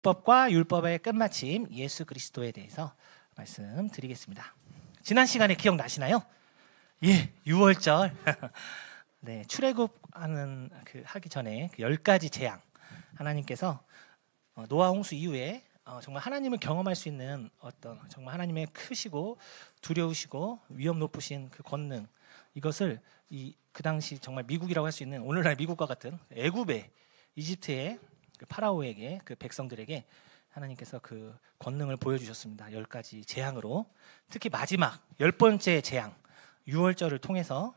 율법과 율법의 끝마침 예수 그리스도에 대해서 말씀드리겠습니다. 지난 시간에 기억나시나요? 예, 6월절 네, 출애굽하는 하기 전에 그 10가지 재앙 하나님께서 노아 홍수 이후에 정말 하나님을 경험할 수 있는 어떤 정말 하나님의 크시고 두려우시고 위험 높으신 그 권능, 이것을 그 당시 정말 미국이라고 할 수 있는 오늘날 미국과 같은 애굽의 이집트의 그 파라오에게, 그 백성들에게 하나님께서 그 권능을 보여주셨습니다. 10가지 재앙으로. 특히 마지막 10번째 재앙 유월절을 통해서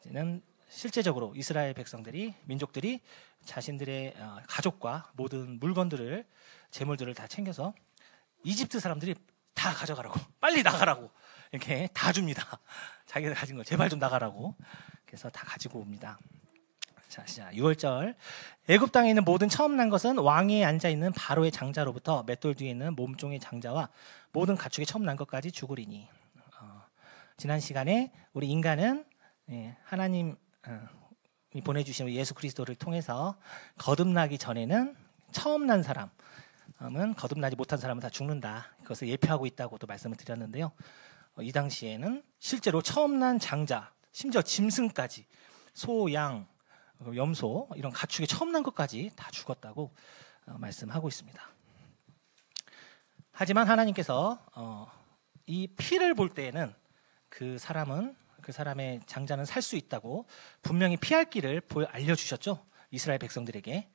이제는 실제적으로 이스라엘 백성들이, 민족들이 자신들의 가족과 모든 물건들을, 재물들을 다 챙겨서 이집트 사람들이 다 가져가라고, 빨리 나가라고 이렇게 다 줍니다. 자기가 가진 거 제발 좀 나가라고. 그래서 다 가지고 옵니다. 자, 6월절. 애굽 땅에 있는 모든 처음 난 것은 왕위에 앉아 있는 바로의 장자로부터 맷돌 뒤에 있는 몸종의 장자와 모든 가축의 처음 난 것까지 죽으리니. 지난 시간에 우리 인간은 하나님이 보내주신 예수 그리스도를 통해서 거듭나기 전에는 처음 난 사람은, 거듭나지 못한 사람은 다 죽는다. 그것을 예표하고 있다고도 말씀을 드렸는데요. 이 당시에는 실제로 처음 난 장자, 심지어 짐승까지, 소, 양, 염소, 이런 가축이 처음 난 것까지 다 죽었다고 말씀하고 있습니다. 하지만 하나님께서 이 피를 볼 때에는 그 사람의 장자는 살 수 있다고 분명히 피할 길을 알려주셨죠. 이스라엘 백성들에게.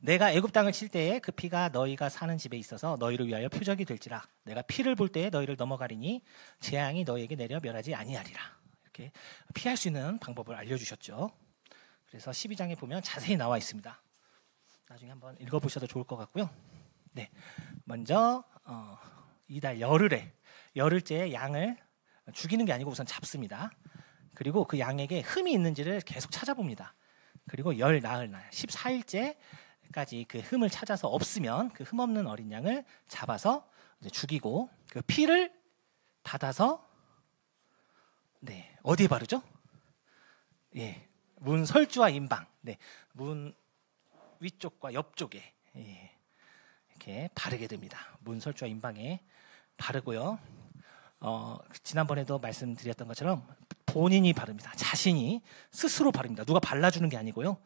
내가 애굽 땅을 칠 때에 그 피가 너희가 사는 집에 있어서 너희를 위하여 표적이 될지라. 내가 피를 볼 때에 너희를 넘어가리니 재앙이 너희에게 내려 멸하지 아니하리라. 이렇게 피할 수 있는 방법을 알려주셨죠. 그래서 12장에 보면 자세히 나와 있습니다. 나중에 한번 읽어보셔도 좋을 것 같고요. 네, 먼저 이달 열흘째 양을 죽이는 게 아니고 우선 잡습니다. 그리고 그 양에게 흠이 있는지를 계속 찾아봅니다. 그리고 나흘 날 14일째까지 그 흠을 찾아서 없으면 그 흠 없는 어린 양을 잡아서 이제 죽이고, 그 피를 받아서 어디에 바르죠? 예, 문 설주와 임방, 문 위쪽과 옆쪽에 이렇게 바르게 됩니다. 문 설주와 임방에 바르고요. 지난번에도 말씀드렸던 것처럼 본인이 바릅니다. 자신이 스스로 바릅니다. 누가 발라주는 게 아니고요.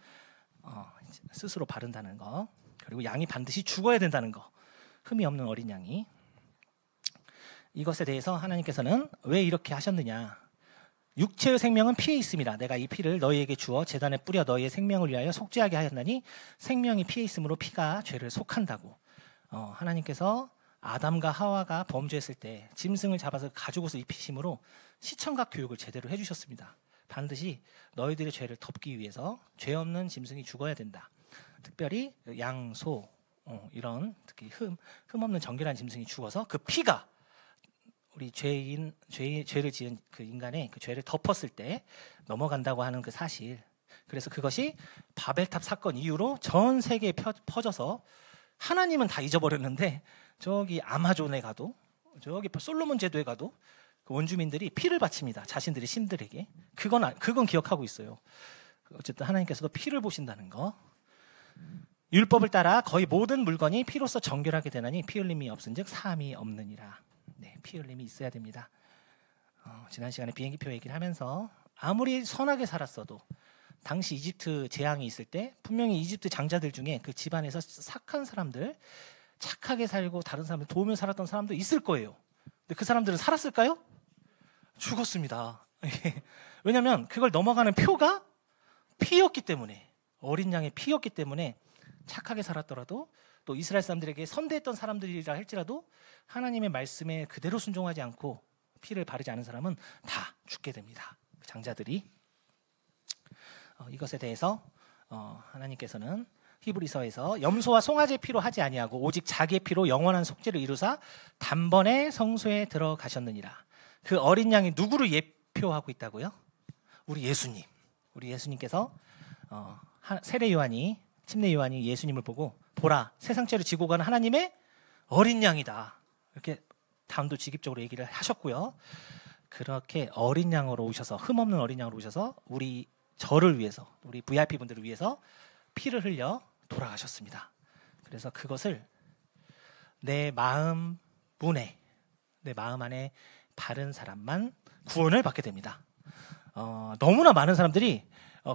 스스로 바른다는 거. 그리고 양이 반드시 죽어야 된다는 거. 흠이 없는 어린 양이. 이것에 대해서 하나님께서는 왜 이렇게 하셨느냐. 육체의 생명은 피에 있음이라. 내가 이 피를 너희에게 주어 제단에 뿌려 너희의 생명을 위하여 속죄하게 하였나니 생명이 피에 있으므로 피가 죄를 속한다고. 하나님께서 아담과 하와가 범죄했을 때 짐승을 잡아서 가지고서 입히심으로 시청각 교육을 제대로 해주셨습니다. 반드시 너희들의 죄를 덮기 위해서 죄 없는 짐승이 죽어야 된다. 특별히 양, 소, 이런 특히 흠 없는 정결한 짐승이 죽어서 그 피가 우리 죄를 지은 그 인간의 그 죄를 덮었을 때 넘어간다고 하는 그 사실. 그래서 그것이 바벨탑 사건 이후로 전 세계에 퍼져서 하나님은 다 잊어버렸는데 저기 아마존에 가도, 저기 솔로몬 제도에 가도 그 원주민들이 피를 바칩니다. 자신들의 신들에게. 그건 기억하고 있어요. 어쨌든 하나님께서도 피를 보신다는 거. 율법을 따라 거의 모든 물건이 피로써 정결하게 되나니 피 흘림이 없은즉 사함이 없느니라. 피 흘림이 있어야 됩니다. 지난 시간에 비행기표 얘기를 하면서 아무리 선하게 살았어도 당시 이집트 재앙이 있을 때 분명히 이집트 장자들 중에 그 집안에서 착한 사람들, 착하게 살고 다른 사람들 도우며 살았던 사람도 있을 거예요. 근데 그 사람들은 살았을까요? 죽었습니다. 왜냐하면 그걸 넘어가는 표가 피였기 때문에, 어린 양의 피였기 때문에 착하게 살았더라도, 또 이스라엘 사람들에게 선대했던 사람들이라 할지라도 하나님의 말씀에 그대로 순종하지 않고 피를 바르지 않은 사람은 다 죽게 됩니다. 장자들이. 이것에 대해서 하나님께서는 히브리서에서 염소와 송아지의 피로 하지 아니하고 오직 자기의 피로 영원한 속죄를 이루사 단번에 성소에 들어가셨느니라. 그 어린 양이 누구를 예표하고 있다고요? 우리 예수님. 우리 예수님께서 세례 요한이, 침례 요한이 예수님을 보고 보라, 세상 죄를 지고 가는 하나님의 어린 양이다. 이렇게 단도직입적으로 얘기를 하셨고요. 그렇게 어린 양으로 오셔서, 흠없는 어린 양으로 오셔서 저를 위해서, 우리 VIP 분들을 위해서 피를 흘려 돌아가셨습니다. 그래서 그것을 내 마음 문에, 내 마음 안에 바른 사람만 구원을 받게 됩니다. 너무나 많은 사람들이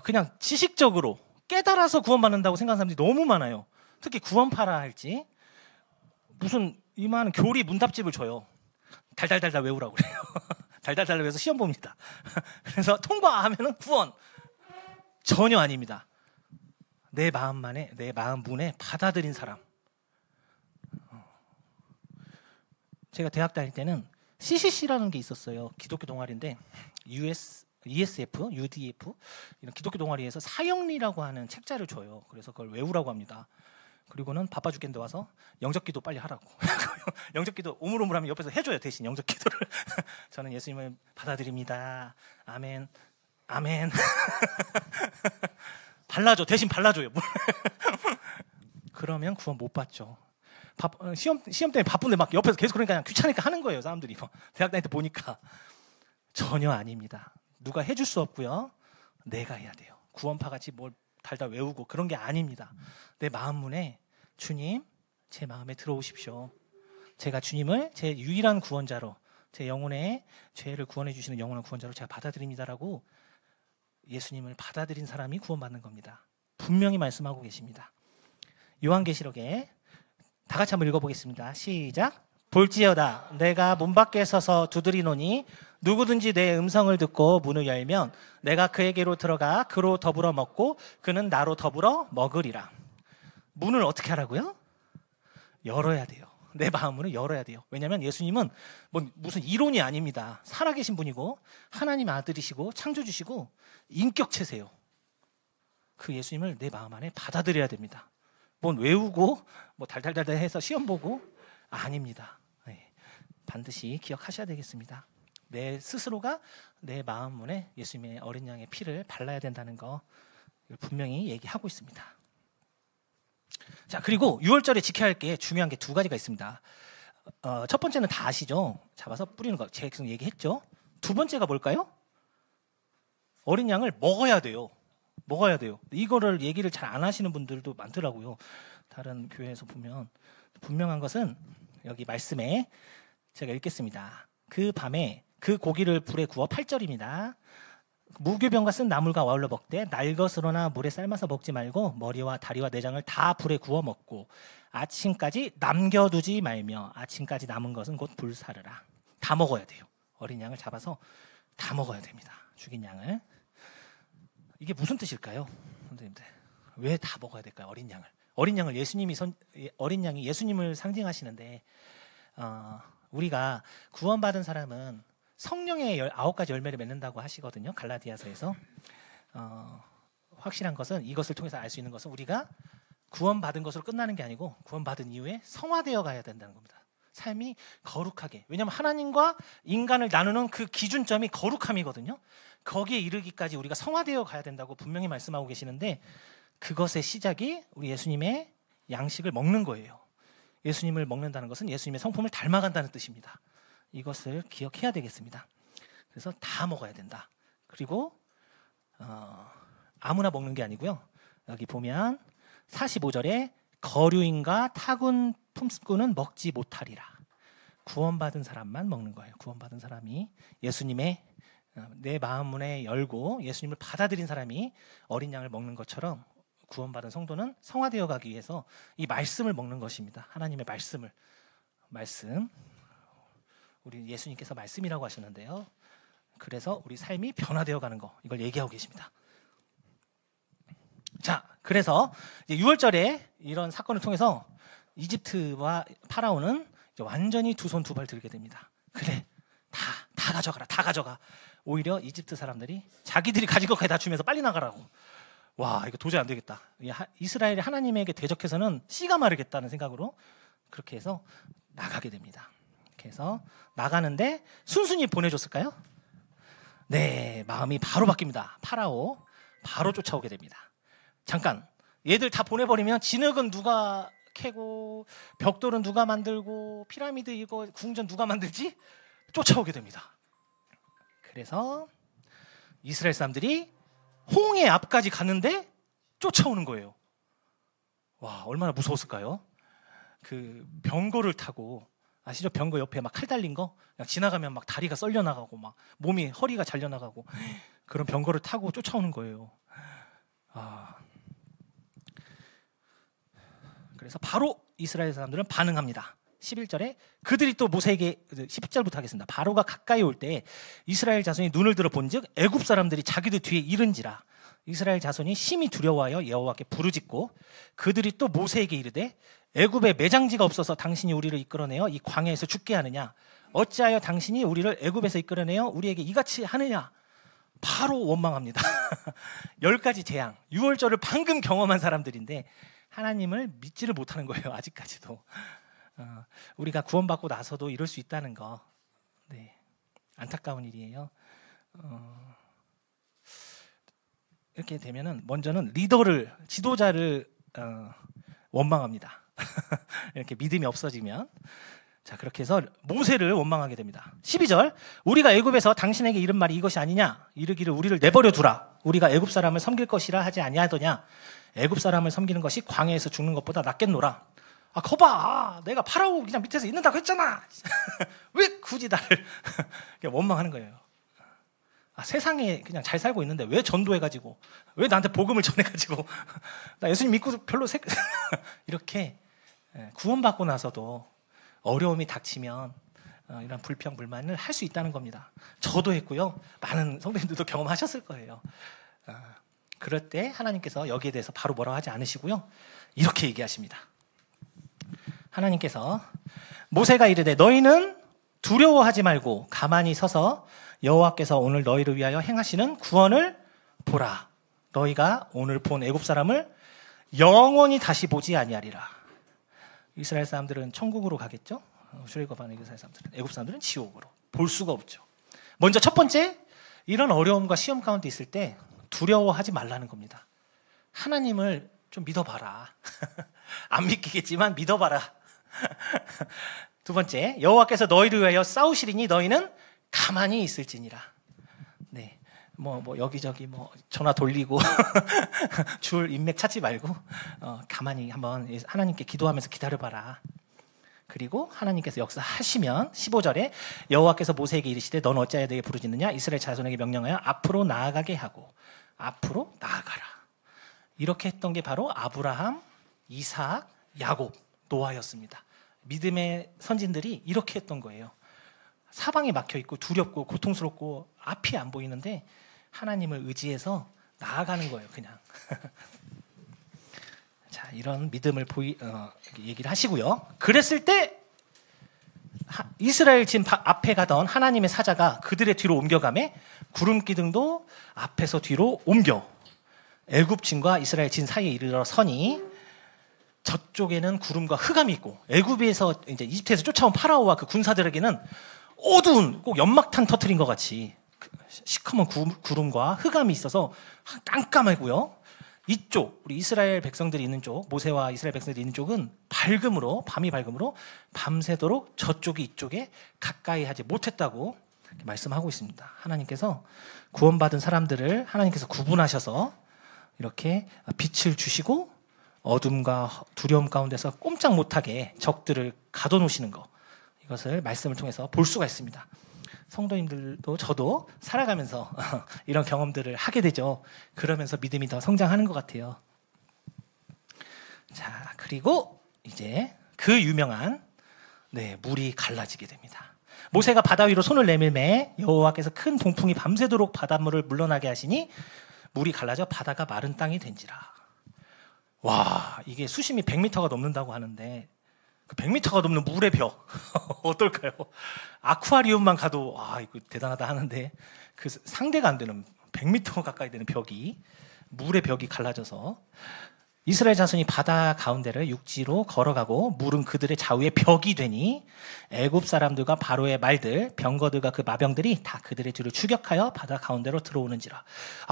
그냥 지식적으로 깨달아서 구원받는다고 생각하는 사람들이 너무 많아요. 특히 구원파라 할지 무슨 이만한 교리 문답집을 줘요. 달달달달 외우라고 그래요. 달달달 외워서 시험 봅니다. 그래서 통과하면은 구원. 전혀 아닙니다. 내 마음만에, 내 마음 문에 받아들인 사람. 제가 대학 다닐 때는 CCC라는 게 있었어요. 기독교 동아리인데 ESF, UDF 이런 기독교 동아리에서 사형리라고 하는 책자를 줘요. 그래서 그걸 외우라고 합니다. 그리고는 바빠 죽겠는데 와서 영접기도 빨리 하라고. 영접기도 오물오물하면 옆에서 해줘요. 대신 영접기도를. 저는 예수님을 받아들입니다. 아멘, 아멘. 발라줘. 대신 발라줘요. 그러면 구원 못 받죠. 시험 때문에 바쁜데 막 옆에서 계속 그러니까 그냥 귀찮으니까 하는 거예요. 사람들이. 대학 다닐 때 보니까 전혀 아닙니다. 누가 해줄 수 없고요. 내가 해야 돼요. 구원파같이 뭘 달달 외우고 그런 게 아닙니다. 내 마음 문에 주님, 제 마음에 들어오십시오. 제가 주님을 제 유일한 구원자로, 제 영혼의 죄를 구원해 주시는 영원한 구원자로 제가 받아들입니다라고 예수님을 받아들인 사람이 구원받는 겁니다. 분명히 말씀하고 계십니다. 요한계시록에 다 같이 한번 읽어보겠습니다. 시작. 볼지어다 내가 문 밖에 서서 두드리노니 누구든지 내 음성을 듣고 문을 열면 내가 그에게로 들어가 그로 더불어 먹고 그는 나로 더불어 먹으리라. 문을 어떻게 하라고요? 열어야 돼요. 내 마음을 열어야 돼요. 왜냐하면 예수님은 무슨 이론이 아닙니다. 살아계신 분이고 하나님 아들이시고 창조주시고 인격체세요. 그 예수님을 내 마음 안에 받아들여야 됩니다. 뭔 외우고 뭐 달달달달 해서 시험 보고 아닙니다. 네. 반드시 기억하셔야 되겠습니다. 내 스스로가 내 마음 문에 예수님의 어린 양의 피를 발라야 된다는 거 분명히 얘기하고 있습니다. 자, 그리고 6월절에 지켜야 할 게 중요한 게 두 가지가 있습니다. 첫 번째는 다 아시죠? 잡아서 뿌리는 거. 제가 계속 얘기했죠. 두 번째가 뭘까요? 어린 양을 먹어야 돼요. 먹어야 돼요. 이거를 얘기를 잘 안 하시는 분들도 많더라고요. 다른 교회에서 보면 분명한 것은 여기 말씀에 제가 읽겠습니다. 그 밤에 그 고기를 불에 구워 8절입니다. 무교병과 쓴 나물과 어울려 먹되 날 것으로나 물에 삶아서 먹지 말고 머리와 다리와 내장을 다 불에 구워 먹고 아침까지 남겨두지 말며 아침까지 남은 것은 곧 불사르라. 다 먹어야 돼요. 어린 양을 잡아서 다 먹어야 됩니다. 죽인 양을. 이게 무슨 뜻일까요? 선생님들, 왜 다 먹어야 될까요? 어린 양을. 어린 양을 어린 양이 예수님을 상징하시는데 우리가 구원받은 사람은 성령의 9가지 열매를 맺는다고 하시거든요. 갈라디아서에서. 확실한 것은 이것을 통해서 알 수 있는 것은 우리가 구원받은 것으로 끝나는 게 아니고 구원받은 이후에 성화되어 가야 된다는 겁니다. 삶이 거룩하게. 왜냐하면 하나님과 인간을 나누는 그 기준점이 거룩함이거든요. 거기에 이르기까지 우리가 성화되어 가야 된다고 분명히 말씀하고 계시는데 그것의 시작이 우리 예수님의 양식을 먹는 거예요. 예수님을 먹는다는 것은 예수님의 성품을 닮아간다는 뜻입니다. 이것을 기억해야 되겠습니다. 그래서 다 먹어야 된다. 그리고 아무나 먹는 게 아니고요. 여기 보면 45절에 거류인과 타군 품꾼은 먹지 못하리라. 구원받은 사람만 먹는 거예요. 구원받은 사람이 예수님의 내 마음 문에 열고 예수님을 받아들인 사람이 어린 양을 먹는 것처럼 구원받은 성도는 성화되어 가기 위해서 이 말씀을 먹는 것입니다. 하나님의 말씀. 우리 예수님께서 말씀이라고 하셨는데요. 그래서 우리 삶이 변화되어 가는 거 이걸 얘기하고 계십니다. 자, 그래서 6월절에 이런 사건을 통해서 이집트와 파라오는 이제 완전히 두 손 두 발 들게 됩니다. 그래, 다 가져가라, 다 가져가. 오히려 이집트 사람들이 자기들이 가진 것까지 다 주면서 빨리 나가라고. 와, 이거 도저히 안 되겠다. 이스라엘이 하나님에게 대적해서는 씨가 마르겠다는 생각으로 그렇게 해서 나가게 됩니다. 그래서 나가는데 순순히 보내줬을까요? 네, 마음이 바로 바뀝니다. 파라오 바로 쫓아오게 됩니다. 잠깐, 얘들 다 보내버리면 진흙은 누가 캐고 벽돌은 누가 만들고 피라미드 이거 궁전 누가 만들지? 쫓아오게 됩니다. 그래서 이스라엘 사람들이 홍해 앞까지 갔는데 쫓아오는 거예요. 와, 얼마나 무서웠을까요? 그 병거를 타고, 아시죠? 병거 옆에 막 칼 달린 거 그냥 지나가면 막 다리가 썰려 나가고 막 몸이 허리가 잘려 나가고 그런 병거를 타고 쫓아오는 거예요. 그래서 바로 이스라엘 사람들은 반응합니다. 11절에 그들이 또 모세에게 10절부터 하겠습니다. 바로가 가까이 올 때 이스라엘 자손이 눈을 들어 본즉 애굽 사람들이 자기들 뒤에 이른지라. 이스라엘 자손이 심히 두려워하여 여호와께 부르짖고 그들이 또 모세에게 이르되 애굽에 매장지가 없어서 당신이 우리를 이끌어내어 이 광야에서 죽게 하느냐? 어찌하여 당신이 우리를 애굽에서 이끌어내어 우리에게 이같이 하느냐? 바로 원망합니다. 10가지 재앙, 6월절을 방금 경험한 사람들인데 하나님을 믿지를 못하는 거예요. 아직까지도. 우리가 구원받고 나서도 이럴 수 있다는 거, 네, 안타까운 일이에요. 이렇게 되면은 먼저는 리더를, 지도자를 원망합니다. 이렇게 믿음이 없어지면. 자, 그렇게 해서 모세를 원망하게 됩니다. 12절, 우리가 애굽에서 당신에게 이른 말이 이것이 아니냐? 이르기를 우리를 내버려 두라. 우리가 애굽 사람을 섬길 것이라 하지 아니하더냐? 애굽 사람을 섬기는 것이 광야에서 죽는 것보다 낫겠노라. 거봐, 내가 파라오 그냥 밑에서 있는다고 했잖아. 왜 굳이 나를 원망하는 거예요. 세상에 그냥 잘 살고 있는데 왜 전도해가지고, 왜 나한테 복음을 전해가지고, 나 예수님 믿고 별로 이렇게 구원받고 나서도 어려움이 닥치면 이런 불평 불만을 할 수 있다는 겁니다. 저도 했고요. 많은 성도님들도 경험하셨을 거예요. 그럴 때 하나님께서 여기에 대해서 바로 뭐라고 하지 않으시고요. 이렇게 얘기하십니다. 하나님께서 모세가 이르되 너희는 두려워하지 말고 가만히 서서 여호와께서 오늘 너희를 위하여 행하시는 구원을 보라. 너희가 오늘 본 애굽 사람을 영원히 다시 보지 아니하리라. 이스라엘 사람들은 천국으로 가겠죠. 출애굽하는 이스라엘 사람들은, 애굽 사람들은 지옥으로. 볼 수가 없죠. 먼저 첫 번째, 이런 어려움과 시험 가운데 있을 때 두려워하지 말라는 겁니다. 하나님을 좀 믿어봐라. 안 믿기겠지만 믿어봐라. 두 번째, 여호와께서 너희를 위하여 싸우시리니 너희는 가만히 있을지니라. 네, 뭐 여기저기 전화 돌리고 줄 인맥 찾지 말고 가만히 한번 하나님께 기도하면서 기다려봐라. 그리고 하나님께서 역사하시면 15절에 여호와께서 모세에게 이르시되 넌 어찌하여 내게 부르짖느냐? 이스라엘 자손에게 명령하여 앞으로 나아가게 하고 앞으로 나아가라. 이렇게 했던 게 바로 아브라함, 이삭, 야곱, 노아였습니다. 믿음의 선진들이 이렇게 했던 거예요. 사방이 막혀있고 두렵고 고통스럽고 앞이 안 보이는데 하나님을 의지해서 나아가는 거예요. 그냥. 자, 이런 믿음을 얘기를 하시고요. 그랬을 때 이스라엘 진 앞에 가던 하나님의 사자가 그들의 뒤로 옮겨가매 구름 기둥도 앞에서 뒤로 옮겨 애굽 진과 이스라엘 진 사이에 이르러 서니 저쪽에는 구름과 흑암이 있고 애굽에서 이제 이집트에서 쫓아온 파라오와 그 군사들에게는 어두운 꼭 연막탄 터트린 것 같이 시커먼 구름과 흑암이 있어서 깜깜하고요. 이쪽 우리 이스라엘 백성들이 있는 쪽, 모세와 이스라엘 백성들이 있는 쪽은 밝음으로, 밤이 밝음으로 밤새도록 저쪽이 이쪽에 가까이 하지 못했다고 말씀하고 있습니다. 하나님께서 구원받은 사람들을 하나님께서 구분하셔서 이렇게 빛을 주시고 어둠과 두려움 가운데서 꼼짝 못하게 적들을 가둬놓으시는 것, 이것을 말씀을 통해서 볼 수가 있습니다. 성도님들도 저도 살아가면서 이런 경험들을 하게 되죠. 그러면서 믿음이 더 성장하는 것 같아요. 자, 그리고 이제 그 유명한 물이 갈라지게 됩니다. 모세가 바다 위로 손을 내밀매 여호와께서 큰 동풍이 밤새도록 바닷물을 물러나게 하시니 물이 갈라져 바다가 마른 땅이 된지라. 와, 이게 수심이 100m가 넘는다고 하는데 그 100m가 넘는 물의 벽 어떨까요? 아쿠아리움만 가도 이거 대단하다 하는데 그 상대가 안 되는 100m 가까이 되는 벽이, 물의 벽이 갈라져서 이스라엘 자손이 바다 가운데를 육지로 걸어가고 물은 그들의 좌우에 벽이 되니 애굽 사람들과 바로의 말들, 병거들과 그 마병들이 다 그들의 뒤를 추격하여 바다 가운데로 들어오는지라.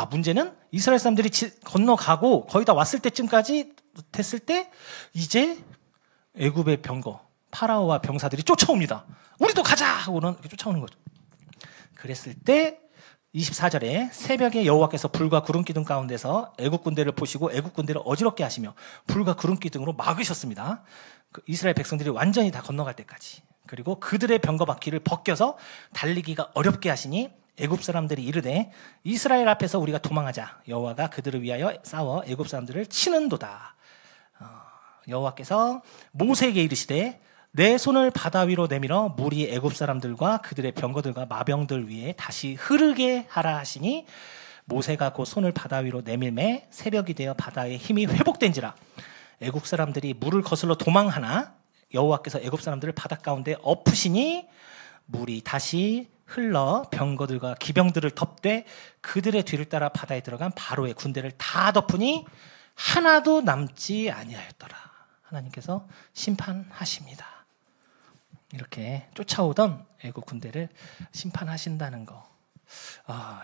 문제는 이스라엘 사람들이 건너가고 거의 다 왔을 때쯤까지 됐을 때 이제 애굽의 병거, 파라오와 병사들이 쫓아옵니다. 우리도 가자 하고는 쫓아오는 거죠. 그랬을 때 24절에 새벽에 여호와께서 불과 구름 기둥 가운데서 애국 군대를 보시고 애국 군대를 어지럽게 하시며 불과 구름 기둥으로 막으셨습니다. 이스라엘 백성들이 완전히 다 건너갈 때까지. 그리고 그들의 병거 바퀴를 벗겨서 달리기가 어렵게 하시니 애굽 사람들이 이르되 이스라엘 앞에서 우리가 도망하자. 여호와가 그들을 위하여 싸워 애굽 사람들을 치는도다. 여호와께서 모세에게 이르시되 내 손을 바다 위로 내밀어 물이 애굽 사람들과 그들의 병거들과 마병들 위에 다시 흐르게 하라 하시니 모세가 곧 손을 바다 위로 내밀매 새벽이 되어 바다의 힘이 회복된지라. 애굽 사람들이 물을 거슬러 도망하나 여호와께서 애굽 사람들을 바다 가운데 엎으시니 물이 다시 흘러 병거들과 기병들을 덮되 그들의 뒤를 따라 바다에 들어간 바로의 군대를 다 덮으니 하나도 남지 아니하였더라. 하나님께서 심판하십니다. 이렇게 쫓아오던 애국 군대를 심판하신다는 거,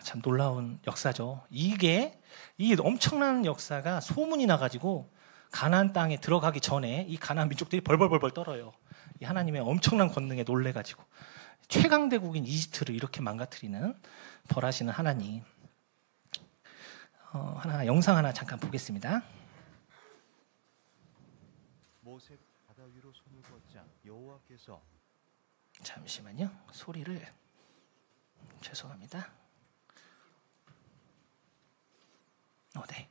참 놀라운 역사죠. 이 엄청난 역사가 소문이 나가지고 가나안 땅에 들어가기 전에 이 가나안 민족들이 벌벌벌 떨어요. 이 하나님의 엄청난 권능에 놀래가지고 최강대국인 이집트를 이렇게 망가뜨리는 벌하시는 하나님. 영상 하나 잠깐 보겠습니다. 모세 바다 위로 손을 뻗자 여호와께서 잠시만요. 소리를 죄송합니다. 네.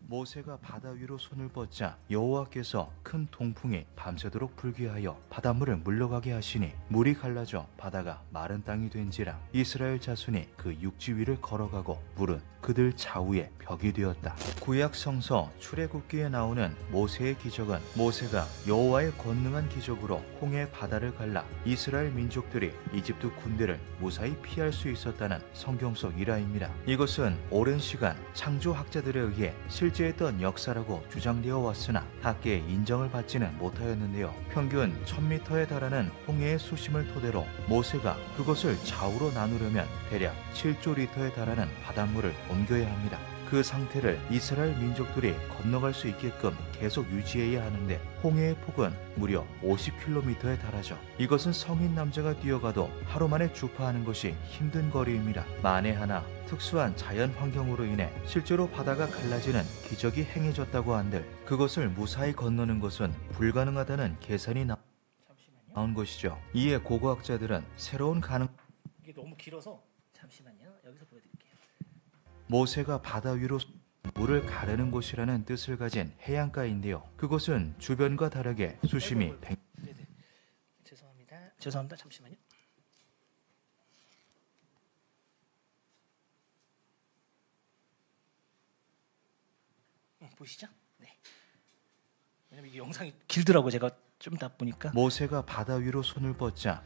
모세가 바다 위로 손을 뻗자 여호와께서 큰 동풍이 밤새도록 불게 하여 바닷물을 물러가게 하시니 물이 갈라져 바다가 마른 땅이 된지라. 이스라엘 자손이 그 육지 위를 걸어가고 물은 그들 좌우에 벽이 되었다. 구약 성서 출애굽기에 나오는 모세의 기적은 모세가 여호와의 권능한 기적으로 홍해 바다를 갈라 이스라엘 민족들이 이집트 군대를 무사히 피할 수 있었다는 성경 속 일화입니다. 이것은 오랜 시간 창조학자들에 의해 실제했던 역사라고 주장되어 왔으나 학계의 인정을 받지는 못하였는데요. 평균 1000m에 달하는 홍해의 수심을 토대로 모세가 그것을 좌우로 나누려면 대략 7조 리터에 달하는 바닷물을 옮겨야 합니다. 그 상태를 이스라엘 민족들이 건너갈 수 있게끔 계속 유지해야 하는데 홍해의 폭은 무려 50km에 달하죠. 이것은 성인 남자가 뛰어가도 하루 만에 주파하는 것이 힘든 거리입니다. 만에 하나 특수한 자연 환경으로 인해 실제로 바다가 갈라지는 기적이 행해졌다고 한들 그것을 무사히 건너는 것은 불가능하다는 계산이 나온 것이죠. 이에 고고학자들은 새로운 이게 너무 길어서 잠시만요. 여기서 보여드릴게요. 모세가 바다 위로 물을 가르는 곳이라는 뜻을 가진 해안가인데요. 그곳은 주변과 다르게 수심이 네네. 죄송합니다. 잠시만요. 보시죠? 네. 왜냐면 이게 영상이 길더라고. 제가 좀 이따 보니까. 모세가 바다 위로 손을 뻗자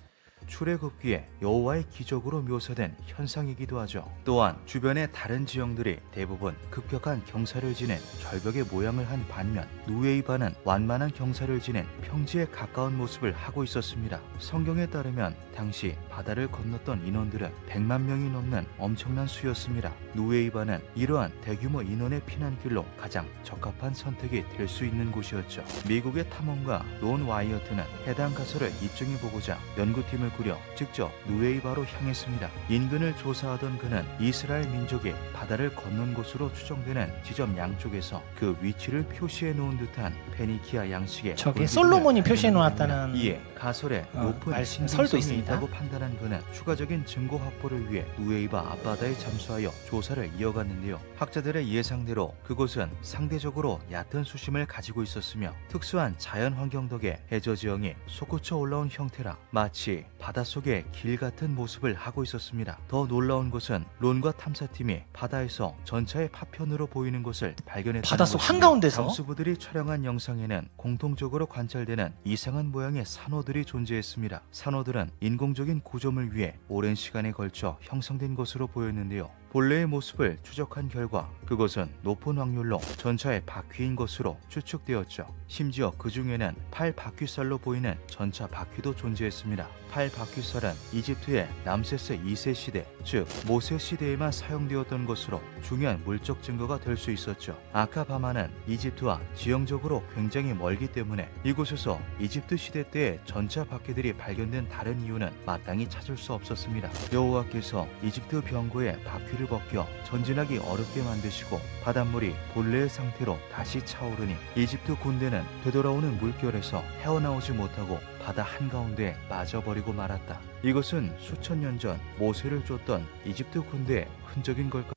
출애굽기에 여호와의 기적으로 묘사된 현상이기도 하죠. 또한 주변의 다른 지형들이 대부분 급격한 경사를 지닌 절벽의 모양을 한 반면 누에이바는 완만한 경사를 지닌 평지에 가까운 모습을 하고 있었습니다. 성경에 따르면 당시 바다를 건넜던 인원들은 100만 명이 넘는 엄청난 수였습니다. 누에이바는 이러한 대규모 인원의 피난길로 가장 적합한 선택이 될 수 있는 곳이었죠. 미국의 탐험가 론 와이어트는 해당 가설을 입증해보고자 연구팀을 꾸려 직접 누에이바로 향했습니다. 인근을 조사하던 그는 이스라엘 민족이 바다를 건넌 곳으로 추정되는 지점 양쪽에서 그 위치를 표시해 놓은 듯한 페니키아 양식의 저게 솔로몬이 표시해 놓았다는 이에 가설에 높은 설도 있습니다. 있다고 판단한 그는 추가적인 증거 확보를 위해 누에이바 앞바다에 잠수하여 조사를 이어갔는데요. 학자들의 예상대로 그곳은 상대적으로 얕은 수심을 가지고 있었으며 특수한 자연 환경 덕에 해저 지형이 솟구쳐 올라온 형태라 마치 바닷속의 길 같은 모습을 하고 있었습니다. 더 놀라운 것은 론과 탐사팀이 바다에서 전차의 파편으로 보이는 것을 발견했다는 바닷속 것이며 한가운데서 잠수부들이 촬영한 영상에는 공통적으로 관찰되는 이상한 모양의 산호들이 존재했습니다. 산호들은 인공적인 구조물 위에 오랜 시간에 걸쳐 형성된 것으로 보였는데요. 본래의 모습을 추적한 결과 그것은 높은 확률로 전차의 바퀴인 것으로 추측되었죠. 심지어 그 중에는 8바퀴살로 보이는 전차 바퀴도 존재했습니다. 8바퀴살은 이집트의 람세스 2세 시대, 즉 모세 시대에만 사용되었던 것으로 중요한 물적 증거가 될 수 있었죠. 아카바마는 이집트와 지형적으로 굉장히 멀기 때문에 이곳에서 이집트 시대 때의 전차 바퀴들이 발견된 다른 이유는 마땅히 찾을 수 없었습니다. 여호와께서 이집트 병거의 바퀴를 벗겨 전진하기 어렵게 만드시고 바닷물이 본래의 상태로 다시 차오르니 이집트 군대는 되돌아오는 물결에서 헤어나오지 못하고 바다 한가운데에 빠져버리고 말았다. 이것은 수천 년 전 모세를 쫓던 이집트 군대의 흔적인 걸까?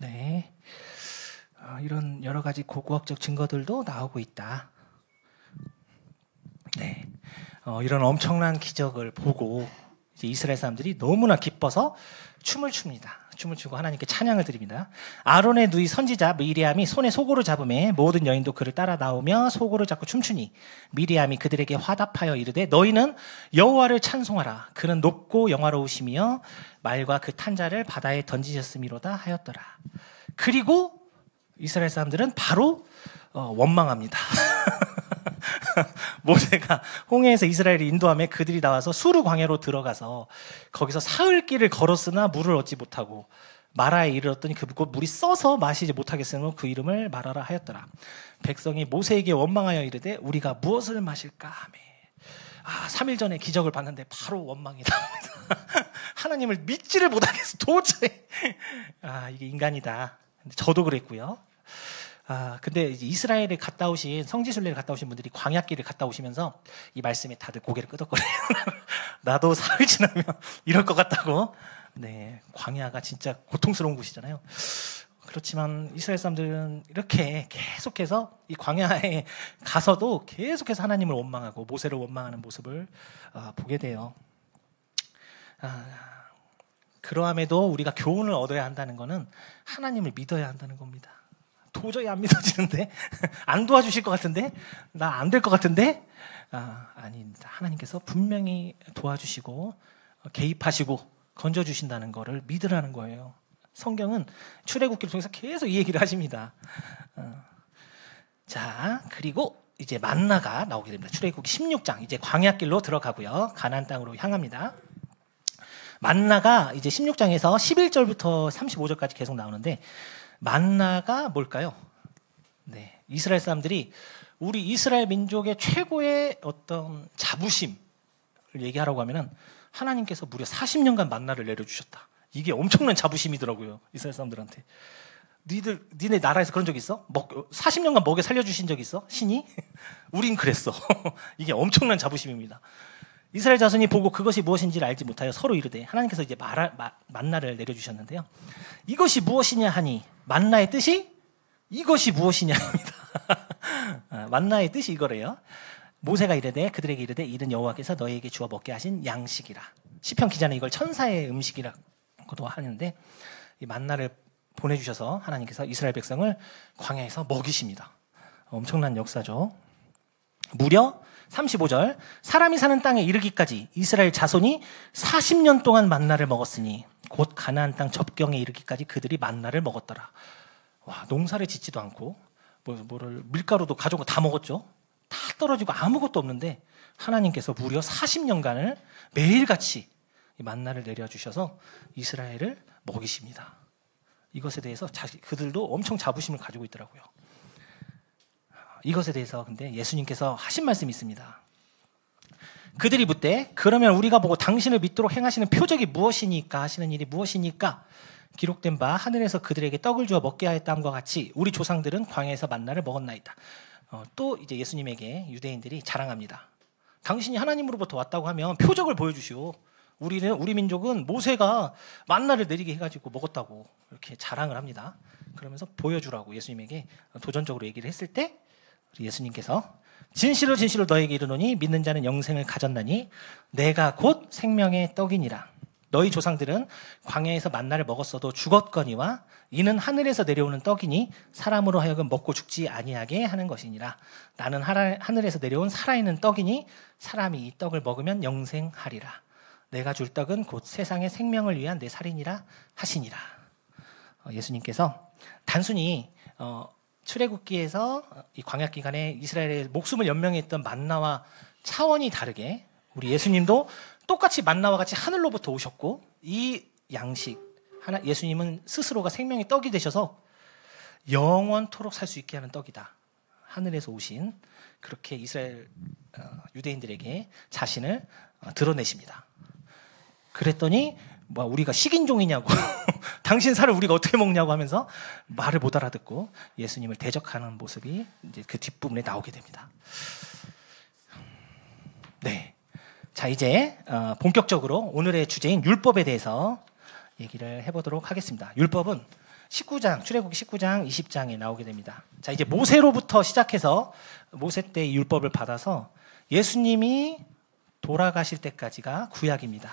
네, 이런 여러 가지 고고학적 증거들도 나오고 있다. 네, 이런 엄청난 기적을 보고 이제 이스라엘 사람들이 너무나 기뻐서 춤을 춥니다. 춤을 추고 하나님께 찬양을 드립니다. 아론의 누이 선지자 미리암이 손에 소고를 잡음에 모든 여인도 그를 따라 나오며 소고를 잡고 춤추니 미리암이 그들에게 화답하여 이르되 너희는 여호와를 찬송하라. 그는 높고 영화로우시며 말과 그 탄자를 바다에 던지셨음이로다 하였더라. 그리고 이스라엘 사람들은 바로 원망합니다. 모세가 홍해에서 이스라엘을 인도하며 그들이 나와서 수르 광야로 들어가서 거기서 사흘 길을 걸었으나 물을 얻지 못하고 마라에 이르렀더니 그 물이 써서 마시지 못하겠으므로 그 이름을 마라라 하였더라. 백성이 모세에게 원망하여 이르되 우리가 무엇을 마실까 하매 3일 전에 기적을 봤는데 바로 원망이 나옵니다. 하나님을 믿지를 못하겠어. 도저히 이게 인간이다. 저도 그랬고요. 근데 이제 이스라엘에 갔다 오신 성지순례를 갔다 오신 분들이 광야길을 갔다 오시면서 이 말씀에 다들 고개를 끄덕거려요. 나도 사흘 지나면 이럴 것 같다고. 네, 광야가 진짜 고통스러운 곳이잖아요. 그렇지만 이스라엘 사람들은 이렇게 계속해서 이 광야에 가서도 계속해서 하나님을 원망하고 모세를 원망하는 모습을 보게 돼요. 그러함에도 우리가 교훈을 얻어야 한다는 것은 하나님을 믿어야 한다는 겁니다. 도저히 안 믿어지는데? 안 도와주실 것 같은데? 나 안 될 것 같은데? 아닙니다. 하나님께서 분명히 도와주시고 개입하시고 건져주신다는 것을 믿으라는 거예요. 성경은 출애굽기를 통해서 계속 이 얘기를 하십니다. 자, 그리고 이제 만나가 나오게 됩니다. 출애굽기 16장 이제 광야길로 들어가고요. 가나안 땅으로 향합니다. 만나가 이제 16장에서 11절부터 35절까지 계속 나오는데 만나가 뭘까요? 네, 이스라엘 사람들이 우리 이스라엘 민족의 최고의 어떤 자부심을 얘기하라고 하면은 하나님께서 무려 40년간 만나를 내려주셨다. 이게 엄청난 자부심이더라고요. 이스라엘 사람들한테. 니네 나라에서 그런 적 있어? 40년간 먹여 살려주신 적 있어? 신이? 우린 그랬어. 이게 엄청난 자부심입니다. 이스라엘 자손이 보고 그것이 무엇인지를 알지 못하여 서로 이르되 하나님께서 이제 만나를 내려주셨는데요. 이것이 무엇이냐 하니 만나의 뜻이 이것이 무엇이냐입니다. 만나의 뜻이 이거래요. 모세가 이르되 그들에게 이르되 이는 여호와께서 너희에게 주어 먹게 하신 양식이라. 시편 기자는 이걸 천사의 음식이라고도 하는데 이 만나를 보내주셔서 하나님께서 이스라엘 백성을 광야에서 먹이십니다. 엄청난 역사죠. 무려 35절 사람이 사는 땅에 이르기까지 이스라엘 자손이 40년 동안 만나를 먹었으니 곧 가나안 땅 접경에 이르기까지 그들이 만나를 먹었더라. 와, 농사를 짓지도 않고 뭐를 밀가루도 가져오고 다 먹었죠. 다 떨어지고 아무것도 없는데 하나님께서 무려 40년간을 매일같이 만나를 내려주셔서 이스라엘을 먹이십니다. 이것에 대해서 그들도 엄청 자부심을 가지고 있더라고요. 이것에 대해서 근데 예수님께서 하신 말씀이 있습니다. 그들이 묻되 그러면 우리가 보고 당신을 믿도록 행하시는 표적이 무엇이니까 하시는 일이 무엇이니까 기록된 바 하늘에서 그들에게 떡을 주어 먹게 하였다함과 같이 우리 조상들은 광야에서 만나를 먹었나이다. 또 이제 예수님에게 유대인들이 자랑합니다. 당신이 하나님으로부터 왔다고 하면 표적을 보여주시오. 우리 민족은 모세가 만나를 내리게 해가지고 먹었다고 이렇게 자랑을 합니다. 그러면서 보여주라고 예수님에게 도전적으로 얘기를 했을 때 예수님께서 진실로 진실로 너에게 이르노니 믿는 자는 영생을 가졌나니 내가 곧 생명의 떡이니라. 너희 조상들은 광야에서 만나를 먹었어도 죽었거니와 이는 하늘에서 내려오는 떡이니 사람으로 하여금 먹고 죽지 아니하게 하는 것이니라. 나는 하늘에서 내려온 살아있는 떡이니 사람이 이 떡을 먹으면 영생하리라. 내가 줄 떡은 곧 세상의 생명을 위한 내 살이니라 하시니라. 예수님께서 단순히 출애굽기에서 이 광야 기간에 이스라엘의 목숨을 연명했던 만나와 차원이 다르게 우리 예수님도 똑같이 만나와 같이 하늘로부터 오셨고, 이 양식 예수님은 스스로가 생명의 떡이 되셔서 영원토록 살 수 있게 하는 떡이다. 하늘에서 오신, 그렇게 이스라엘 유대인들에게 자신을 드러내십니다. 그랬더니 뭐 우리가 식인종이냐고 당신 살을 우리가 어떻게 먹냐고 하면서 말을 못 알아듣고 예수님을 대적하는 모습이 이제 그 뒷부분에 나오게 됩니다. 네, 자 이제 본격적으로 오늘의 주제인 율법에 대해서 얘기를 해보도록 하겠습니다. 율법은 19장, 출애굽기 19장, 20장에 나오게 됩니다. 자 이제 모세로부터 시작해서 모세 때 율법을 받아서 예수님이 돌아가실 때까지가 구약입니다.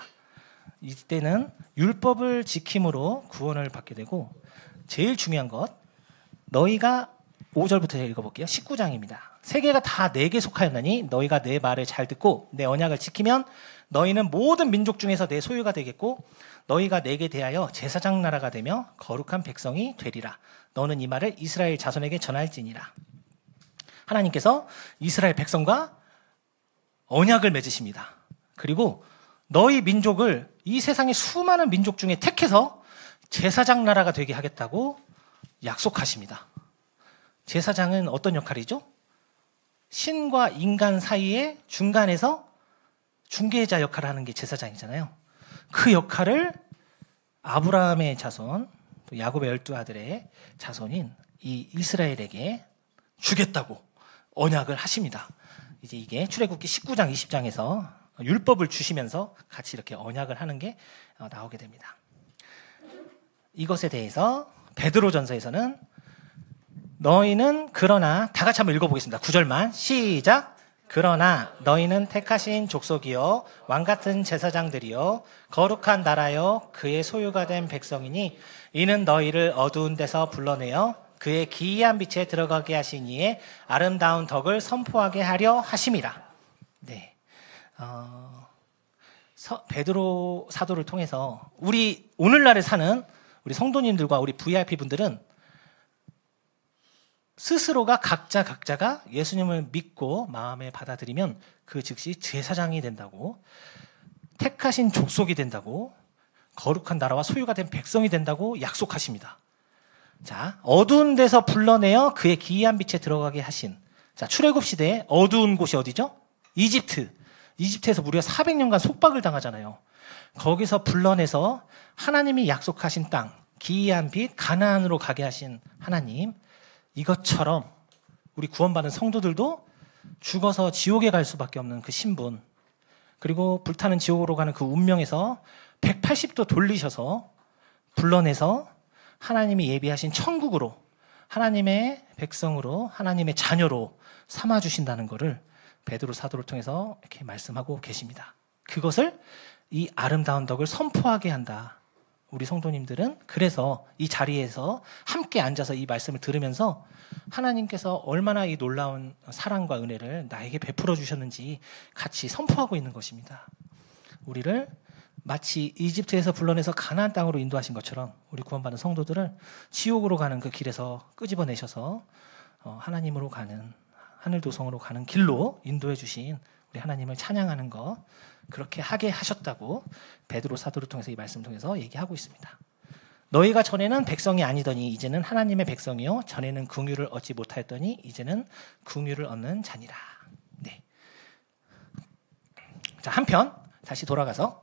이때는 율법을 지킴으로 구원을 받게 되고, 제일 중요한 것, 너희가 5절부터 제가 읽어볼게요. 19장입니다. 세계가 다 내게 속하였나니 너희가 내 말을 잘 듣고 내 언약을 지키면 너희는 모든 민족 중에서 내 소유가 되겠고 너희가 내게 대하여 제사장 나라가 되며 거룩한 백성이 되리라. 너는 이 말을 이스라엘 자손에게 전할지니라. 하나님께서 이스라엘 백성과 언약을 맺으십니다. 그리고 너희 민족을 이 세상의 수많은 민족 중에 택해서 제사장 나라가 되게 하겠다고 약속하십니다. 제사장은 어떤 역할이죠? 신과 인간 사이의 중간에서 중개자 역할을 하는 게 제사장이잖아요. 그 역할을 아브라함의 자손, 또 야곱의 12아들의 자손인 이 이스라엘에게 주겠다고 언약을 하십니다. 이제 이게 출애굽기 19장, 20장에서 율법을 주시면서 같이 이렇게 언약을 하는 게 나오게 됩니다. 이것에 대해서 베드로전서에서는 너희는 그러나, 다 같이 한번 읽어보겠습니다. 9절만 시작. 그러나 너희는 택하신 족속이요 왕같은 제사장들이요 거룩한 나라요 그의 소유가 된 백성이니 이는 너희를 어두운 데서 불러내어 그의 기이한 빛에 들어가게 하신 이의 아름다운 덕을 선포하게 하려 하심이라. 네. 베드로 사도를 통해서 우리 오늘날에 사는 우리 성도님들과 우리 VIP 분들은 스스로가 각자가 예수님을 믿고 마음에 받아들이면 그 즉시 제사장이 된다고, 택하신 족속이 된다고, 거룩한 나라와 소유가 된 백성이 된다고 약속하십니다. 자, 어두운 데서 불러내어 그의 기이한 빛에 들어가게 하신. 자, 출애굽 시대에 어두운 곳이 어디죠? 이집트. 이집트에서 무려 400년간 속박을 당하잖아요. 거기서 불러내서 하나님이 약속하신 땅, 기이한 빛, 가나안으로 가게 하신 하나님, 이것처럼 우리 구원받은 성도들도 죽어서 지옥에 갈 수밖에 없는 그 신분, 그리고 불타는 지옥으로 가는 그 운명에서 180도 돌리셔서 불러내서 하나님이 예비하신 천국으로, 하나님의 백성으로, 하나님의 자녀로 삼아주신다는 것을 베드로 사도를 통해서 이렇게 말씀하고 계십니다. 그것을, 이 아름다운 덕을 선포하게 한다. 우리 성도님들은 그래서 이 자리에서 함께 앉아서 이 말씀을 들으면서 하나님께서 얼마나 이 놀라운 사랑과 은혜를 나에게 베풀어 주셨는지 같이 선포하고 있는 것입니다. 우리를 마치 이집트에서 불러내서 가나안 땅으로 인도하신 것처럼 우리 구원받은 성도들을 지옥으로 가는 그 길에서 끄집어내셔서 하나님으로 가는, 하늘도성으로 가는 길로 인도해 주신 우리 하나님을 찬양하는 것, 그렇게 하게 하셨다고 베드로 사도를 통해서 이 말씀을 통해서 얘기하고 있습니다. 너희가 전에는 백성이 아니더니 이제는 하나님의 백성이요 전에는 긍휼을 얻지 못하였더니 이제는 긍휼을 얻는 자니라. 네. 자, 한편 다시 돌아가서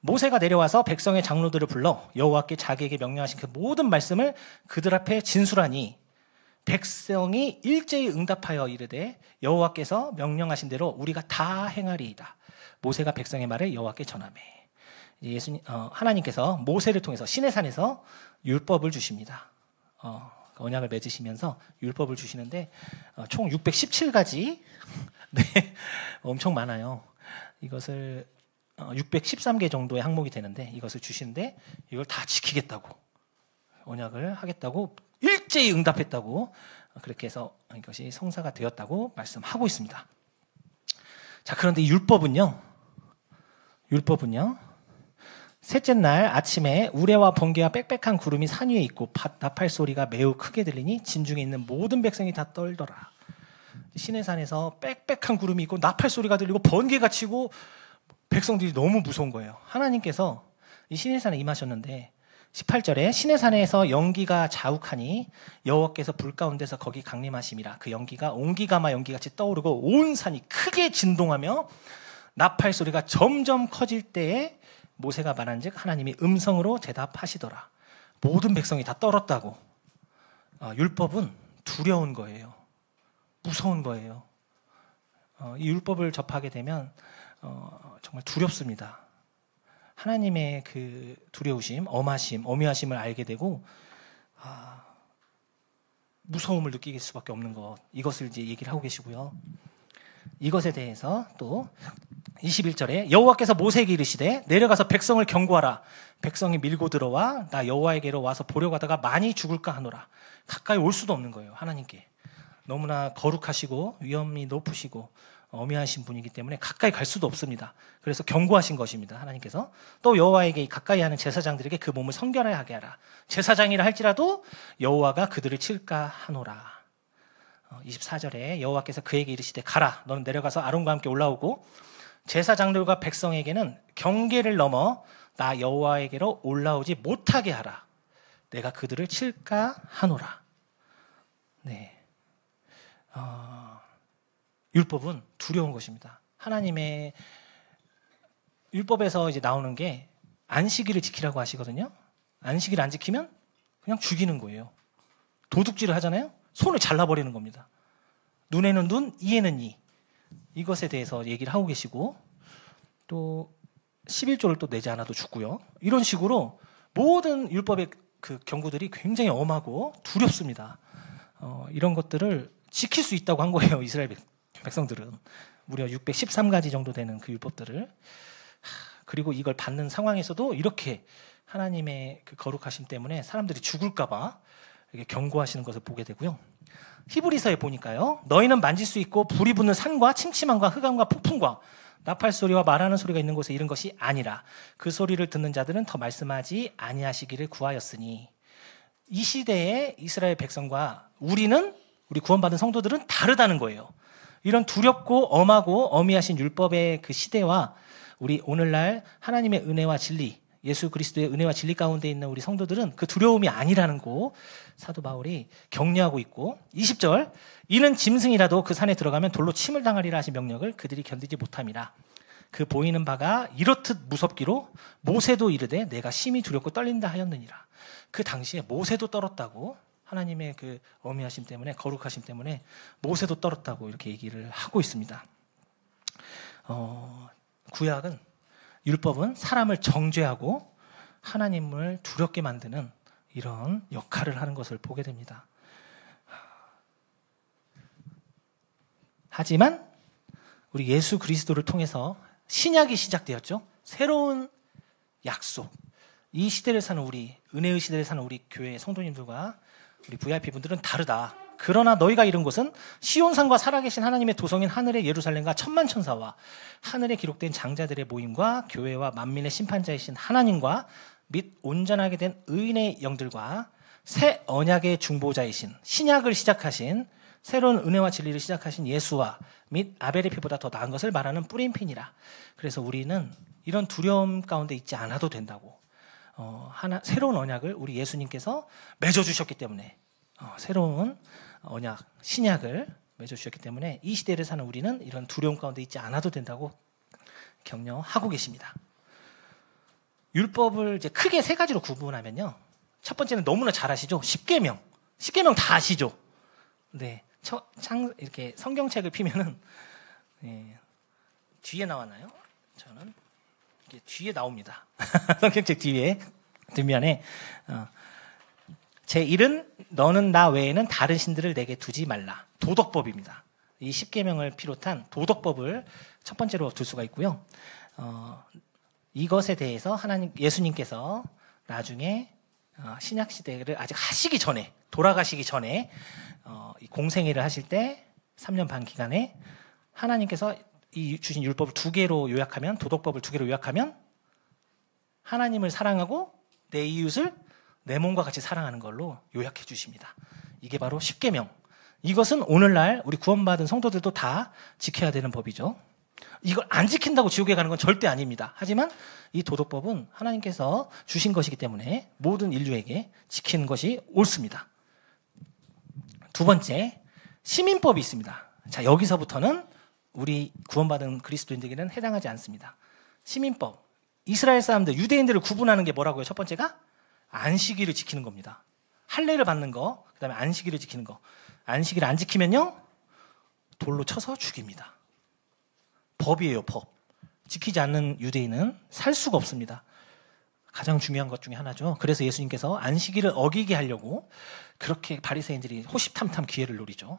모세가 내려와서 백성의 장로들을 불러 여호와께 자기에게 명령하신 그 모든 말씀을 그들 앞에 진술하니 백성이 일제히 응답하여 이르되 여호와께서 명령하신 대로 우리가 다 행하리이다. 모세가 백성의 말을 여호와께 전하매. 하나님께서 모세를 통해서 시내산에서 율법을 주십니다. 언약을 맺으시면서 율법을 주시는데 총 617가지 네, 엄청 많아요. 이것을 613개 정도의 항목이 되는데 이것을 주시는데 이걸 다 지키겠다고, 언약을 하겠다고 일제히 응답했다고, 그렇게 해서 이것이 성사가 되었다고 말씀하고 있습니다. 자, 그런데 율법은요 셋째 날 아침에 우레와 번개와 빽빽한 구름이 산 위에 있고 나팔 소리가 매우 크게 들리니 진중에 있는 모든 백성이 다 떨더라. 시내산에서 빽빽한 구름이 있고 나팔 소리가 들리고 번개가 치고 백성들이 너무 무서운 거예요. 하나님께서 이 시내산에 임하셨는데 18절에 시내산에서 연기가 자욱하니 여호와께서 불 가운데서 거기 강림하심이라. 그 연기가 온기가마 연기같이 떠오르고 온 산이 크게 진동하며 나팔 소리가 점점 커질 때에 모세가 말한즉 하나님이 음성으로 대답하시더라. 모든 백성이 다 떨었다고. 율법은 두려운 거예요. 무서운 거예요. 이 율법을 접하게 되면 정말 두렵습니다. 하나님의 그 두려우심, 엄하심, 어미하심을 알게 되고 무서움을 느낄 수밖에 없는 것, 이것을 이제 얘기를 하고 계시고요. 이것에 대해서 또 21절에 여호와께서 모세에게 이르시되 내려가서 백성을 경고하라. 백성이 밀고 들어와 나 여호와에게로 와서 보려고 하다가 많이 죽을까 하노라. 가까이 올 수도 없는 거예요. 하나님께 너무나 거룩하시고 위엄이 높으시고 어미하신 분이기 때문에 가까이 갈 수도 없습니다. 그래서 경고하신 것입니다. 하나님께서 또 여호와에게 가까이 하는 제사장들에게 그 몸을 성결하게 하라. 제사장이라 할지라도 여호와가 그들을 칠까 하노라. 24절에 여호와께서 그에게 이르시되 가라. 너는 내려가서 아론과 함께 올라오고 제사장들과 백성에게는 경계를 넘어 나 여호와에게로 올라오지 못하게 하라. 내가 그들을 칠까 하노라. 네. 율법은 두려운 것입니다. 하나님의 율법에서 이제 나오는 게 안식일을 지키라고 하시거든요. 안식일 안 지키면 그냥 죽이는 거예요. 도둑질을 하잖아요. 손을 잘라버리는 겁니다. 눈에는 눈, 이에는 이. 이것에 대해서 얘기를 하고 계시고 또 11조를 또 내지 않아도 죽고요. 이런 식으로 모든 율법의 그 경고들이 굉장히 엄하고 두렵습니다. 이런 것들을 지킬 수 있다고 한 거예요. 이스라엘 백성들은 무려 613가지 정도 되는 그 율법들을. 그리고 이걸 받는 상황에서도 이렇게 하나님의 그 거룩하심 때문에 사람들이 죽을까 봐 이렇게 경고하시는 것을 보게 되고요. 히브리서에 보니까요. 너희는 만질 수 있고 불이 붙는 산과 침침함과 흑암과 폭풍과 나팔 소리와 말하는 소리가 있는 곳에 이른 것이 아니라 그 소리를 듣는 자들은 더 말씀하지 아니하시기를 구하였으니. 이 시대의 이스라엘 백성과 우리 구원받은 성도들은 다르다는 거예요. 이런 두렵고 엄하고 어미하신 율법의 그 시대와 우리 오늘날 하나님의 은혜와 진리, 예수 그리스도의 은혜와 진리 가운데 있는 우리 성도들은 그 두려움이 아니라는 거 사도 바울이 격려하고 있고 20절 이는 짐승이라도 그 산에 들어가면 돌로 침을 당하리라 하신 명령을 그들이 견디지 못함이라. 그 보이는 바가 이렇듯 무섭기로 모세도 이르되 내가 심히 두렵고 떨린다 하였느니라. 그 당시에 모세도 떨었다고. 하나님의 그 어미하심 때문에 거룩하심 때문에 모세도 떨었다고 이렇게 얘기를 하고 있습니다. 구약은 율법은 사람을 정죄하고 하나님을 두렵게 만드는 이런 역할을 하는 것을 보게 됩니다. 하지만 우리 예수 그리스도를 통해서 신약이 시작되었죠. 새로운 약속. 이 시대를 사는 우리, 은혜의 시대를 사는 우리 교회 성도님들과 우리 VIP 분들은 다르다. 그러나 너희가 이룬 것은 시온산과 살아계신 하나님의 도성인 하늘의 예루살렘과 천만 천사와 하늘에 기록된 장자들의 모임과 교회와 만민의 심판자이신 하나님과 및 온전하게 된 의인의 영들과 새 언약의 중보자이신 신약을 시작하신 새로운 은혜와 진리를 시작하신 예수와 및 아벨의 피보다 더 나은 것을 말하는 뿌린핀이라. 그래서 우리는 이런 두려움 가운데 있지 않아도 된다고. 새로운 언약을 우리 예수님께서 맺어주셨기 때문에 새로운 언약, 신약을 맺어주셨기 때문에 이 시대를 사는 우리는 이런 두려움 가운데 있지 않아도 된다고 격려하고 계십니다. 율법을 이제 크게 세 가지로 구분하면요. 첫 번째는 너무나 잘 아시죠? 십계명. 십계명 다 아시죠? 네. 이렇게 성경책을 피면은 뒤에 나왔나요? 저는 이게 뒤에 나옵니다. 성경책 뒤에 뒷면에 제1은 너는 나 외에는 다른 신들을 내게 두지 말라. 도덕법입니다. 이 십계명을 비롯한 도덕법을 첫 번째로 둘 수가 있고요. 이것에 대해서 예수님께서 나중에 신약 시대를 아직 하시기 전에 돌아가시기 전에 공생애를 하실 때 3년 반 기간에 하나님께서 이 주신 율법을 2개로 요약하면 도덕법을 2개로 요약하면 하나님을 사랑하고 내 이웃을 내 몸과 같이 사랑하는 걸로 요약해 주십니다. 이게 바로 십계명. 이것은 오늘날 우리 구원받은 성도들도 다 지켜야 되는 법이죠. 이걸 안 지킨다고 지옥에 가는 건 절대 아닙니다. 하지만 이 도덕법은 하나님께서 주신 것이기 때문에 모든 인류에게 지키는 것이 옳습니다. 두 번째, 시민법이 있습니다. 자, 여기서부터는 우리 구원받은 그리스도인들에게는 해당하지 않습니다. 시민법. 이스라엘 사람들, 유대인들을 구분하는 게 뭐라고요? 첫 번째가 안식일을 지키는 겁니다. 할례를 받는 거, 그다음에 안식일을 지키는 거. 안식일을 안 지키면요, 돌로 쳐서 죽입니다. 법이에요, 법. 지키지 않는 유대인은 살 수가 없습니다. 가장 중요한 것 중에 하나죠. 그래서 예수님께서 안식일을 어기게 하려고 그렇게 바리새인들이 호시탐탐 기회를 노리죠.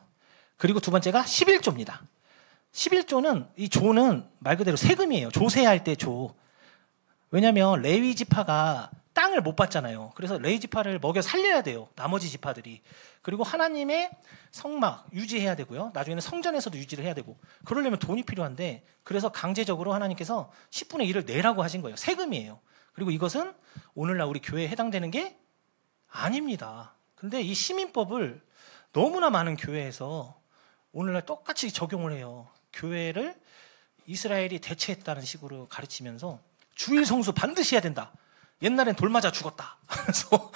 그리고 두 번째가 11조입니다. 11조는, 이 조는 말 그대로 세금이에요. 조세할 때 조. 왜냐하면 레위 지파가 땅을 못 받잖아요. 그래서 레위 지파를 먹여 살려야 돼요. 나머지 지파들이. 그리고 하나님의 성막 유지해야 되고요. 나중에는 성전에서도 유지를 해야 되고. 그러려면 돈이 필요한데, 그래서 강제적으로 하나님께서 10분의 1을 내라고 하신 거예요. 세금이에요. 그리고 이것은 오늘날 우리 교회에 해당되는 게 아닙니다. 근데 이 시민법을 너무나 많은 교회에서 오늘날 똑같이 적용을 해요. 교회를 이스라엘이 대체했다는 식으로 가르치면서 주일 성수 반드시 해야 된다. 옛날엔 돌 맞아 죽었다. 그래서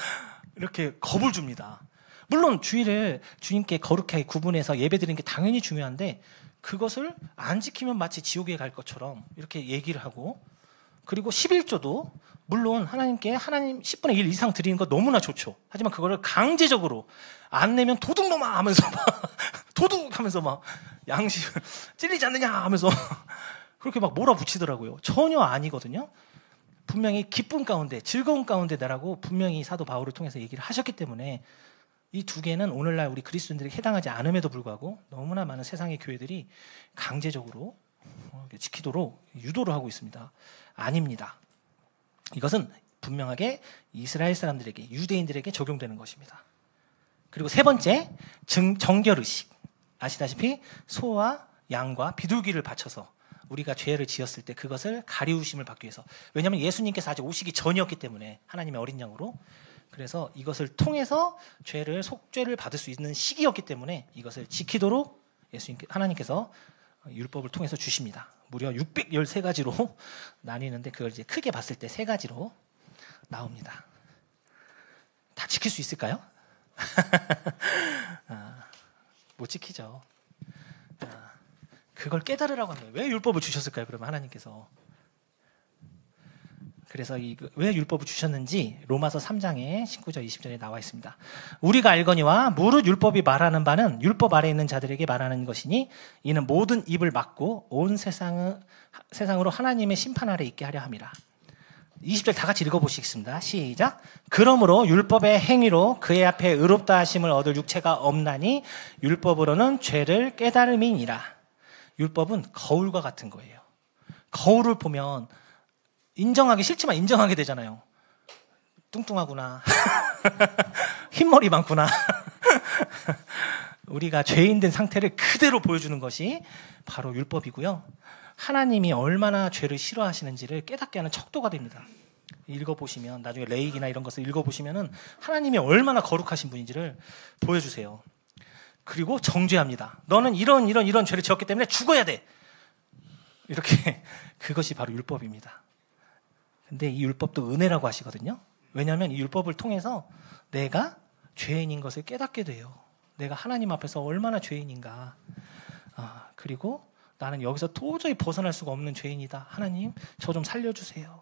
이렇게 겁을 줍니다. 물론 주일을 주님께 거룩하게 구분해서 예배드리는 게 당연히 중요한데, 그것을 안 지키면 마치 지옥에 갈 것처럼 이렇게 얘기를 하고, 그리고 11조도 물론 하나님께 하나님 10분의 1 이상 드리는 거 너무나 좋죠. 하지만 그거를 강제적으로 안 내면 도둑놈아 하면서 막 도둑 하면서 막 양식을 찔리지 않느냐 하면서 그렇게 막 몰아붙이더라고요. 전혀 아니거든요. 분명히 기쁨 가운데, 즐거움 가운데 내라고 분명히 사도 바울을 통해서 얘기를 하셨기 때문에 이 두 개는 오늘날 우리 그리스도인들에게 해당하지 않음에도 불구하고 너무나 많은 세상의 교회들이 강제적으로 지키도록 유도를 하고 있습니다. 아닙니다. 이것은 분명하게 이스라엘 사람들에게, 유대인들에게 적용되는 것입니다. 그리고 세 번째, 정결의식. 아시다시피 소와 양과 비둘기를 바쳐서 우리가 죄를 지었을 때 그것을 가리우심을 받기 위해서. 왜냐하면 예수님께서 아직 오시기 전이었기 때문에, 하나님의 어린 양으로. 그래서 이것을 통해서 속죄를 받을 수 있는 시기였기 때문에 이것을 지키도록 하나님께서 율법을 통해서 주십니다. 무려 613가지로 나뉘는데, 그걸 이제 크게 봤을 때 3가지로 나옵니다. 다 지킬 수 있을까요? 못 지키죠. 그걸 깨달으라고 합니다. 왜 율법을 주셨을까요? 그러면 하나님께서. 그래서 왜 율법을 주셨는지 로마서 3장에 19절 20절에 나와 있습니다. 우리가 알거니와 무릇 율법이 말하는 바는 율법 아래에 있는 자들에게 말하는 것이니, 이는 모든 입을 막고 온 세상으로 하나님의 심판 아래 있게 하려 함이라. 20절 다 같이 읽어보시겠습니다. 시작. 그러므로 율법의 행위로 그의 앞에 의롭다 하심을 얻을 육체가 없나니 율법으로는 죄를 깨달음이니라. 율법은 거울과 같은 거예요. 거울을 보면 인정하기 싫지만 인정하게 되잖아요. 뚱뚱하구나. 흰머리 많구나. 우리가 죄인 된 상태를 그대로 보여주는 것이 바로 율법이고요. 하나님이 얼마나 죄를 싫어하시는지를 깨닫게 하는 척도가 됩니다. 읽어보시면, 나중에 레이기나 이런 것을 읽어보시면 하나님이 얼마나 거룩하신 분인지를 보여주세요. 그리고 정죄합니다. 너는 이런 죄를 지었기 때문에 죽어야 돼. 이렇게. 그것이 바로 율법입니다. 근데 이 율법도 은혜라고 하시거든요. 왜냐하면 이 율법을 통해서 내가 죄인인 것을 깨닫게 돼요. 내가 하나님 앞에서 얼마나 죄인인가. 그리고 나는 여기서 도저히 벗어날 수가 없는 죄인이다. 하나님, 저 좀 살려주세요.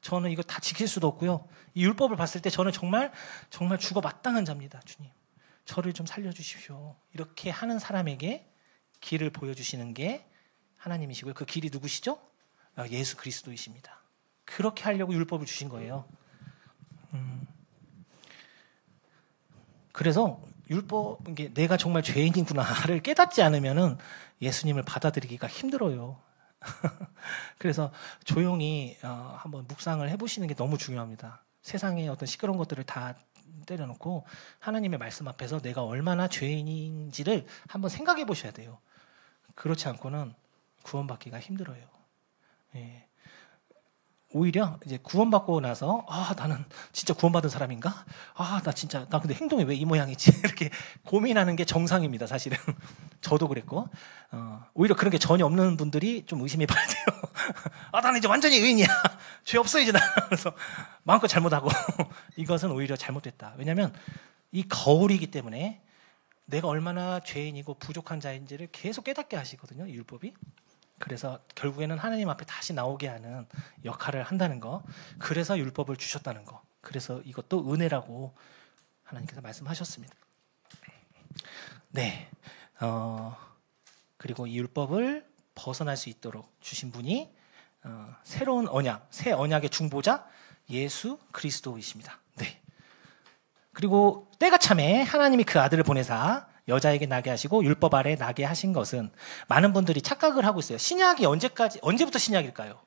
저는 이거 다 지킬 수도 없고요. 이 율법을 봤을 때 저는 정말 죽어 마땅한 자입니다. 주님, 저를 좀 살려주십시오. 이렇게 하는 사람에게 길을 보여주시는 게 하나님이시고요. 그 길이 누구시죠? 예수 그리스도이십니다. 그렇게 하려고 율법을 주신 거예요. 그래서 율법, 이게 내가 정말 죄인이구나를 깨닫지 않으면은 예수님을 받아들이기가 힘들어요. 그래서 조용히 한번 묵상을 해보시는 게 너무 중요합니다. 세상의 어떤 시끄러운 것들을 다 때려놓고 하나님의 말씀 앞에서 내가 얼마나 죄인인지를 한번 생각해 보셔야 돼요. 그렇지 않고는 구원받기가 힘들어요. 예. 오히려 이제 구원받고 나서 나는 진짜 구원받은 사람인가? 나 근데 행동이 왜 이 모양이지? 이렇게 고민하는 게 정상입니다, 사실은. 저도 그랬고 오히려 그런 게 전혀 없는 분들이 좀 의심해 봐야 돼요. 나는 이제 완전히 의인이야. 죄 없어 이제 나. 그래서 마음껏 잘못하고 이것은 오히려 잘못됐다. 왜냐하면 이 거울이기 때문에 내가 얼마나 죄인이고 부족한 자인지를 계속 깨닫게 하시거든요, 이 율법이. 그래서 결국에는 하나님 앞에 다시 나오게 하는 역할을 한다는 거. 그래서 율법을 주셨다는 거. 그래서 이것도 은혜라고 하나님께서 말씀하셨습니다. 네. 그리고 이 율법을 벗어날 수 있도록 주신 분이 새로운 언약, 새 언약의 중보자 예수 그리스도이십니다. 네. 그리고 때가 참에 하나님이 그 아들을 보내사 여자에게 나게 하시고 율법 아래 나게 하신 것은 많은 분들이 착각을 하고 있어요. 신약이 언제부터 신약일까요?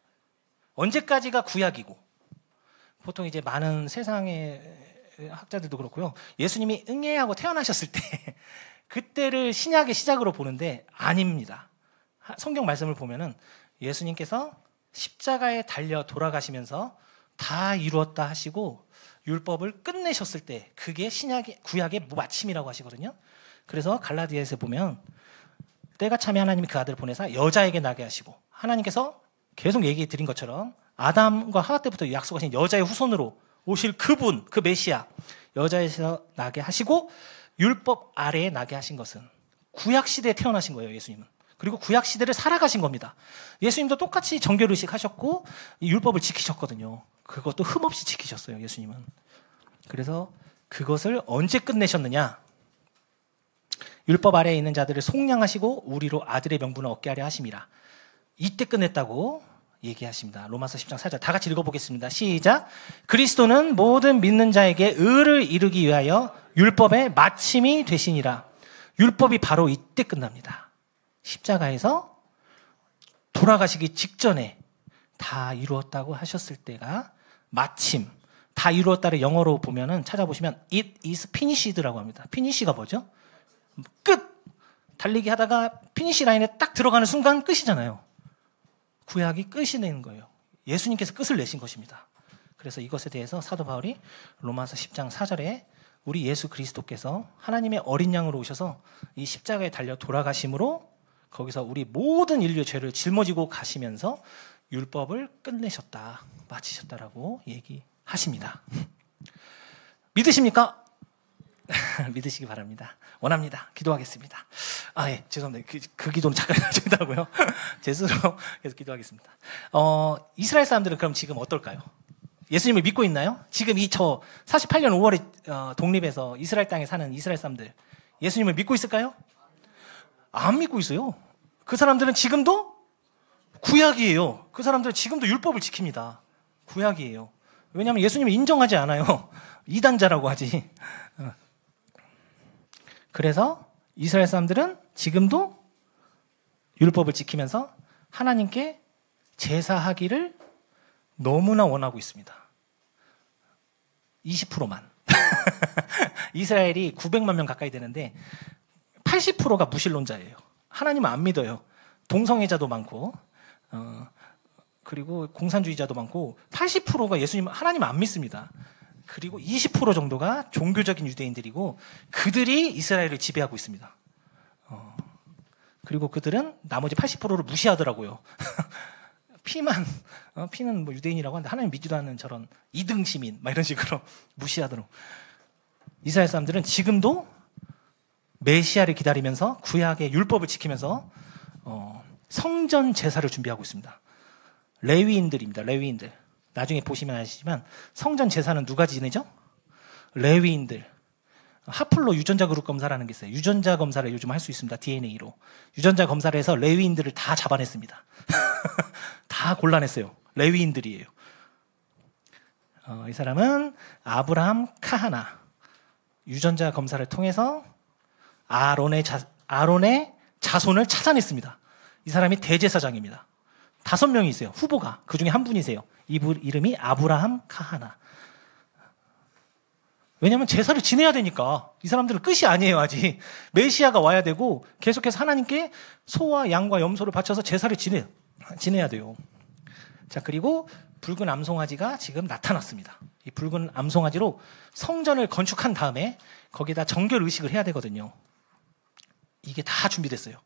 언제까지가 구약이고 보통 이제 많은 세상의 학자들도 그렇고요. 예수님이 응애하고 태어나셨을 때 그때를 신약의 시작으로 보는데 아닙니다. 성경 말씀을 보면은 예수님께서 십자가에 달려 돌아가시면서 다 이루었다 하시고 율법을 끝내셨을 때 그게 구약의 마침이라고 하시거든요. 그래서 갈라디아에서 보면 때가 참에 하나님이 그 아들을 보내사 여자에게 나게 하시고 하나님께서 계속 얘기해 드린 것처럼 아담과 하와 때부터 약속하신 여자의 후손으로 오실 그분, 그 메시아 여자에서 나게 하시고 율법 아래에 나게 하신 것은 구약 시대에 태어나신 거예요, 예수님은. 그리고 구약 시대를 살아가신 겁니다. 예수님도 똑같이 정결의식 하셨고 율법을 지키셨거든요. 그것도 흠없이 지키셨어요, 예수님은. 그래서 그것을 언제 끝내셨느냐? 율법 아래에 있는 자들을 속량하시고 우리로 아들의 명분을 얻게 하려 하심이라. 이때 끝냈다고 얘기하십니다. 로마서 10장 4절 다 같이 읽어보겠습니다. 시작. 그리스도는 모든 믿는 자에게 의를 이루기 위하여 율법의 마침이 되시니라. 율법이 바로 이때 끝납니다. 십자가에서 돌아가시기 직전에 다 이루었다고 하셨을 때가 마침. 다 이루었다를 영어로 보면은 찾아보시면 it is finished라고 합니다. finish가 뭐죠? 끝! 달리기 하다가 피니시 라인에 딱 들어가는 순간 끝이잖아요. 구약이 끝이 낸 거예요. 예수님께서 끝을 내신 것입니다. 그래서 이것에 대해서 사도 바울이 로마서 10장 4절에 우리 예수 그리스도께서 하나님의 어린 양으로 오셔서 이 십자가에 달려 돌아가심으로 거기서 우리 모든 인류의 죄를 짊어지고 가시면서 율법을 끝내셨다, 마치셨다라고 얘기하십니다. 믿으십니까? 믿으시기 바랍니다. 원합니다. 기도하겠습니다. 예, 죄송합니다. 그 기도는 잠깐 하시다고요. 제 스스로 계속 기도하겠습니다. 이스라엘 사람들은 그럼 지금 어떨까요? 예수님을 믿고 있나요? 지금 48년 5월에 독립해서 이스라엘 땅에 사는 이스라엘 사람들 예수님을 믿고 있을까요? 안 믿고 있어요. 그 사람들은 지금도 구약이에요. 그 사람들은 지금도 율법을 지킵니다. 구약이에요. 왜냐하면 예수님을 인정하지 않아요. 이단자라고 하지. 그래서 이스라엘 사람들은 지금도 율법을 지키면서 하나님께 제사하기를 너무나 원하고 있습니다. 20%만. 이스라엘이 900만 명 가까이 되는데 80%가 무신론자예요. 하나님 안 믿어요. 동성애자도 많고 그리고 공산주의자도 많고 80%가 예수님 하나님 안 믿습니다. 그리고 20% 정도가 종교적인 유대인들이고 그들이 이스라엘을 지배하고 있습니다. 그리고 그들은 나머지 80%를 무시하더라고요. 피는 뭐 유대인이라고 하는데 하나님 믿지도 않는 저런 2등 시민 막 이런 식으로 무시하더라고요. 이스라엘 사람들은 지금도 메시아를 기다리면서 구약의 율법을 지키면서 성전 제사를 준비하고 있습니다. 레위인들입니다. 레위인들. 나중에 보시면 아시지만 성전 제사는 누가 지내죠? 레위인들. 하플로 유전자 그룹 검사라는 게 있어요. 유전자 검사를 요즘 할 수 있습니다. DNA로. 유전자 검사를 해서 레위인들을 다 잡아냈습니다. 다 골라냈어요. 레위인들이에요. 이 사람은 아브라함 카하나. 유전자 검사를 통해서 아론의 자손을 찾아냈습니다. 이 사람이 대제사장입니다. 5명이 있어요. 후보가. 그 중에 한 분이세요. 이분 이름이 아브라함 카하나. 왜냐하면 제사를 지내야 되니까. 이 사람들은 끝이 아니에요. 아직 메시아가 와야 되고 계속해서 하나님께 소와 양과 염소를 바쳐서 제사를 지내야 돼요. 자, 그리고 붉은 암송아지가 지금 나타났습니다. 이 붉은 암송아지로 성전을 건축한 다음에 거기다 정결 의식을 해야 되거든요. 이게 다 준비됐어요.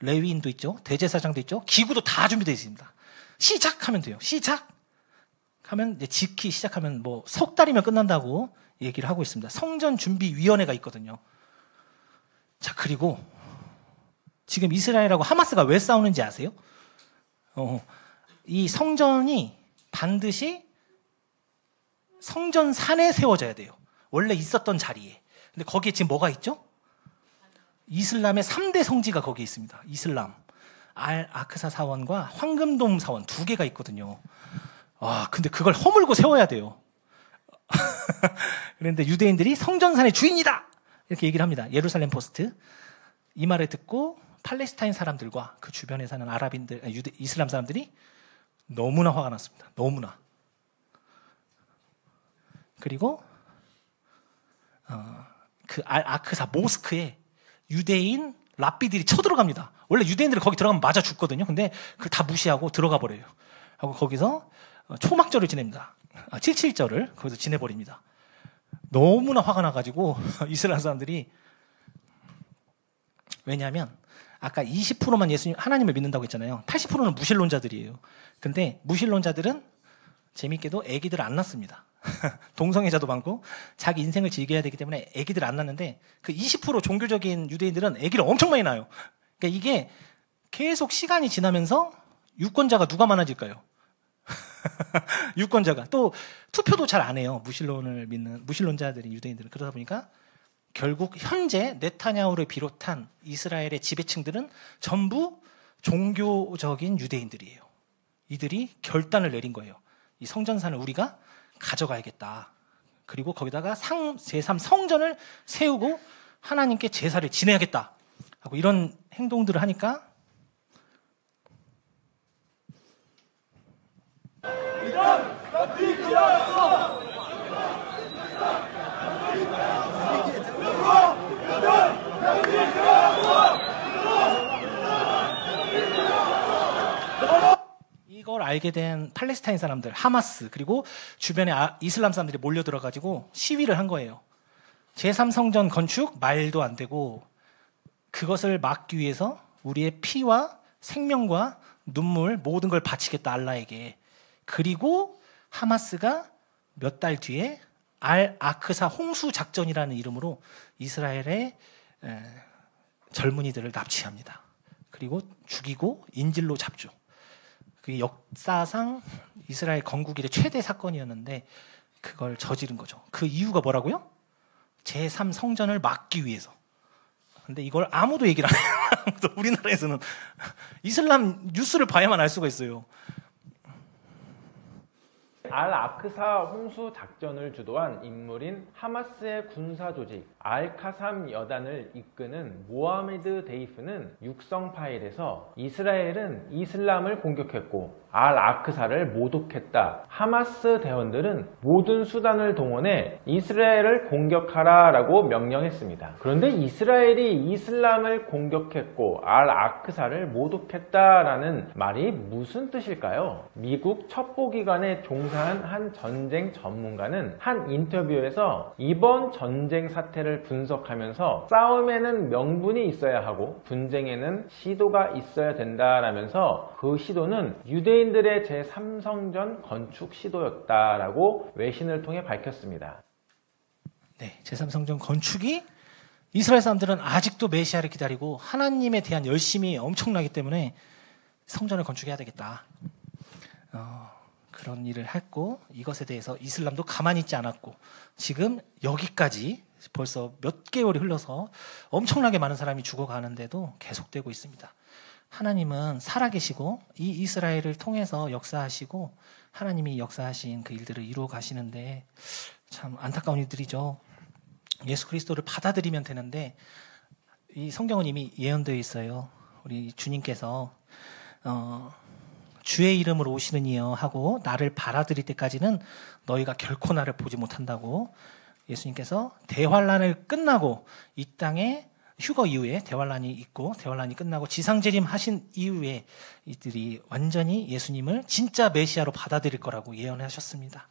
레위인도 있죠. 대제사장도 있죠. 기구도 다 준비되어 있습니다. 시작하면 돼요. 시작하면 이제 짓기 시작하면 뭐 석 달이면 끝난다고 얘기를 하고 있습니다. 성전준비위원회가 있거든요. 자, 그리고 지금 이스라엘하고 하마스가 왜 싸우는지 아세요? 이 성전이 반드시 성전산에 세워져야 돼요. 원래 있었던 자리에. 근데 거기에 지금 뭐가 있죠? 이슬람의 3대 성지가 거기에 있습니다. 이슬람, 알-아크사 사원과 황금돔 사원 2개가 있거든요. 근데 그걸 허물고 세워야 돼요. 그런데 유대인들이 성전산의 주인이다! 이렇게 얘기를 합니다. 예루살렘 포스트. 이 말을 듣고 팔레스타인 사람들과 그 주변에 사는 아랍인들, 이슬람 사람들이 너무나 화가 났습니다. 너무나. 그리고 그 알-아크사 모스크에 유대인 랍비들이 쳐들어갑니다. 원래 유대인들이 거기 들어가면 맞아 죽거든요. 근데 그걸 다 무시하고 들어가 버려요. 하고 거기서 초막절을 지냅니다. 7.7절을 거기서 지내버립니다. 너무나 화가 나가지고 이스라엘 사람들이, 왜냐하면 아까 20%만 예수님 하나님을 믿는다고 했잖아요. 80%는 무신론자들이에요. 근데 무신론자들은 재밌게도 아기들 안 낳습니다. 동성애자도 많고 자기 인생을 즐겨야 되기 때문에 아기들 안 낳는데 그 20% 종교적인 유대인들은 아기를 엄청 많이 낳아요. 그러니까 이게 계속 시간이 지나면서 유권자가 누가 많아질까요? 유권자가. 또 투표도 잘 안 해요. 무신론을 믿는 무신론자들인 유대인들은. 그러다 보니까 결국 현재 네타냐후를 비롯한 이스라엘의 지배층들은 전부 종교적인 유대인들이에요. 이들이 결단을 내린 거예요. 이 성전산을 우리가 가져가야겠다. 그리고 거기다가 제3 성전을 세우고 하나님께 제사를 지내야겠다 하고 이런 행동들을 하니까 이걸 알게 된 팔레스타인 사람들, 하마스, 그리고 주변에 이슬람 사람들이 몰려들어가지고 시위를 한 거예요. 제3성전 건축 말도 안 되고 그것을 막기 위해서 우리의 피와 생명과 눈물 모든 걸 바치겠다 알라에게. 그리고 하마스가 몇 달 뒤에 알-아크사 홍수 작전이라는 이름으로 이스라엘의 젊은이들을 납치합니다. 그리고 죽이고 인질로 잡죠. 그게 역사상 이스라엘 건국 이래 최대 사건이었는데 그걸 저지른 거죠. 그 이유가 뭐라고요? 제3 성전을 막기 위해서. 근데 이걸 아무도 얘기를 안 해요. 우리나라에서는 이슬람 뉴스를 봐야만 알 수가 있어요. 알-아크사 홍수 작전을 주도한 인물인 하마스의 군사 조직 알-카삼 여단을 이끄는 모하메드 데이프는 육성 파일에서 이스라엘은 이슬람을 공격했고 알-아크사를 모독했다. 하마스 대원들은 모든 수단을 동원해 이스라엘을 공격하라 라고 명령했습니다. 그런데 이스라엘이 이슬람을 공격했고 알-아크사를 모독했다라는 말이 무슨 뜻일까요? 미국 첩보기관에 종사한 한 전쟁 전문가는 한 인터뷰에서 이번 전쟁 사태를 분석하면서 싸움에는 명분이 있어야 하고 분쟁에는 시도가 있어야 된다라면서 그 시도는 유대인들의 제3성전 건축 시도였다라고 외신을 통해 밝혔습니다. 네, 제3성전 건축이 이스라엘 사람들은 아직도 메시아를 기다리고 하나님에 대한 열심이 엄청나기 때문에 성전을 건축해야 되겠다. 그런 일을 했고 이것에 대해서 이슬람도 가만히 있지 않았고 지금 여기까지 벌써 몇 개월이 흘러서 엄청나게 많은 사람이 죽어가는데도 계속되고 있습니다. 하나님은 살아계시고 이 이스라엘을 통해서 역사하시고 하나님이 역사하신 그 일들을 이루어 가시는데 참 안타까운 일들이죠. 예수 그리스도를 받아들이면 되는데 이 성경은 이미 예언되어 있어요. 우리 주님께서 주의 이름으로 오시는 이여 하고 나를 받아들일 때까지는 너희가 결코 나를 보지 못한다고 예수님께서 대환란을 끝나고 이 땅에 휴거 이후에 대환란이 있고 대환란이 끝나고 지상재림하신 이후에 이들이 완전히 예수님을 진짜 메시아로 받아들일 거라고 예언하셨습니다.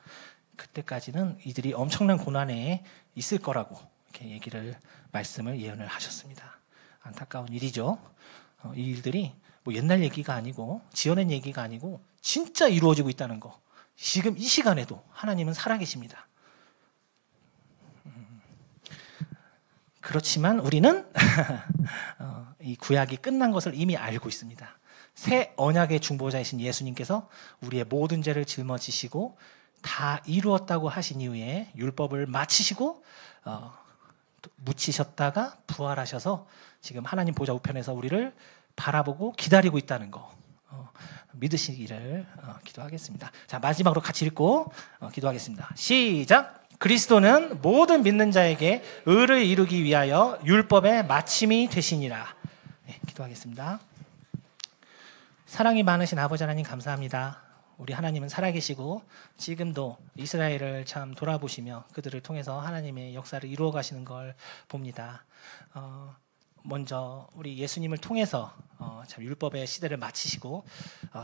그때까지는 이들이 엄청난 고난에 있을 거라고 이렇게 말씀을 예언을 하셨습니다. 안타까운 일이죠. 이 일들이 뭐 옛날 얘기가 아니고 지어낸 얘기가 아니고 진짜 이루어지고 있다는 거. 지금 이 시간에도 하나님은 살아계십니다. 그렇지만 우리는 이 구약이 끝난 것을 이미 알고 있습니다. 새 언약의 중보자이신 예수님께서 우리의 모든 죄를 짊어지시고 다 이루었다고 하신 이후에 율법을 마치시고 묻히셨다가 부활하셔서 지금 하나님 보좌 우편에서 우리를 바라보고 기다리고 있다는 거 믿으시기를 기도하겠습니다. 자, 마지막으로 같이 읽고 기도하겠습니다. 시작! 그리스도는 모든 믿는 자에게 의를 이루기 위하여 율법의 마침이 되시니라. 네, 기도하겠습니다. 사랑이 많으신 아버지 하나님 감사합니다. 우리 하나님은 살아계시고 지금도 이스라엘을 참 돌아보시며 그들을 통해서 하나님의 역사를 이루어 가시는 걸 봅니다. 먼저 우리 예수님을 통해서 참 율법의 시대를 마치시고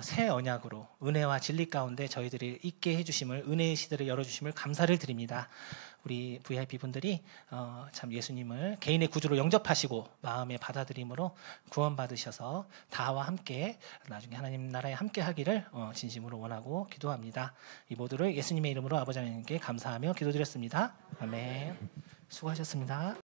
새 언약으로 은혜와 진리 가운데 저희들이 있게 해주심을, 은혜의 시대를 열어주심을 감사를 드립니다. 우리 VIP 분들이 참 예수님을 개인의 구주로 영접하시고 마음의 받아들임으로 구원받으셔서 다와 함께 나중에 하나님 나라에 함께 하기를 진심으로 원하고 기도합니다. 이 모두를 예수님의 이름으로 아버지 하나님께 감사하며 기도드렸습니다. 아멘. 수고하셨습니다.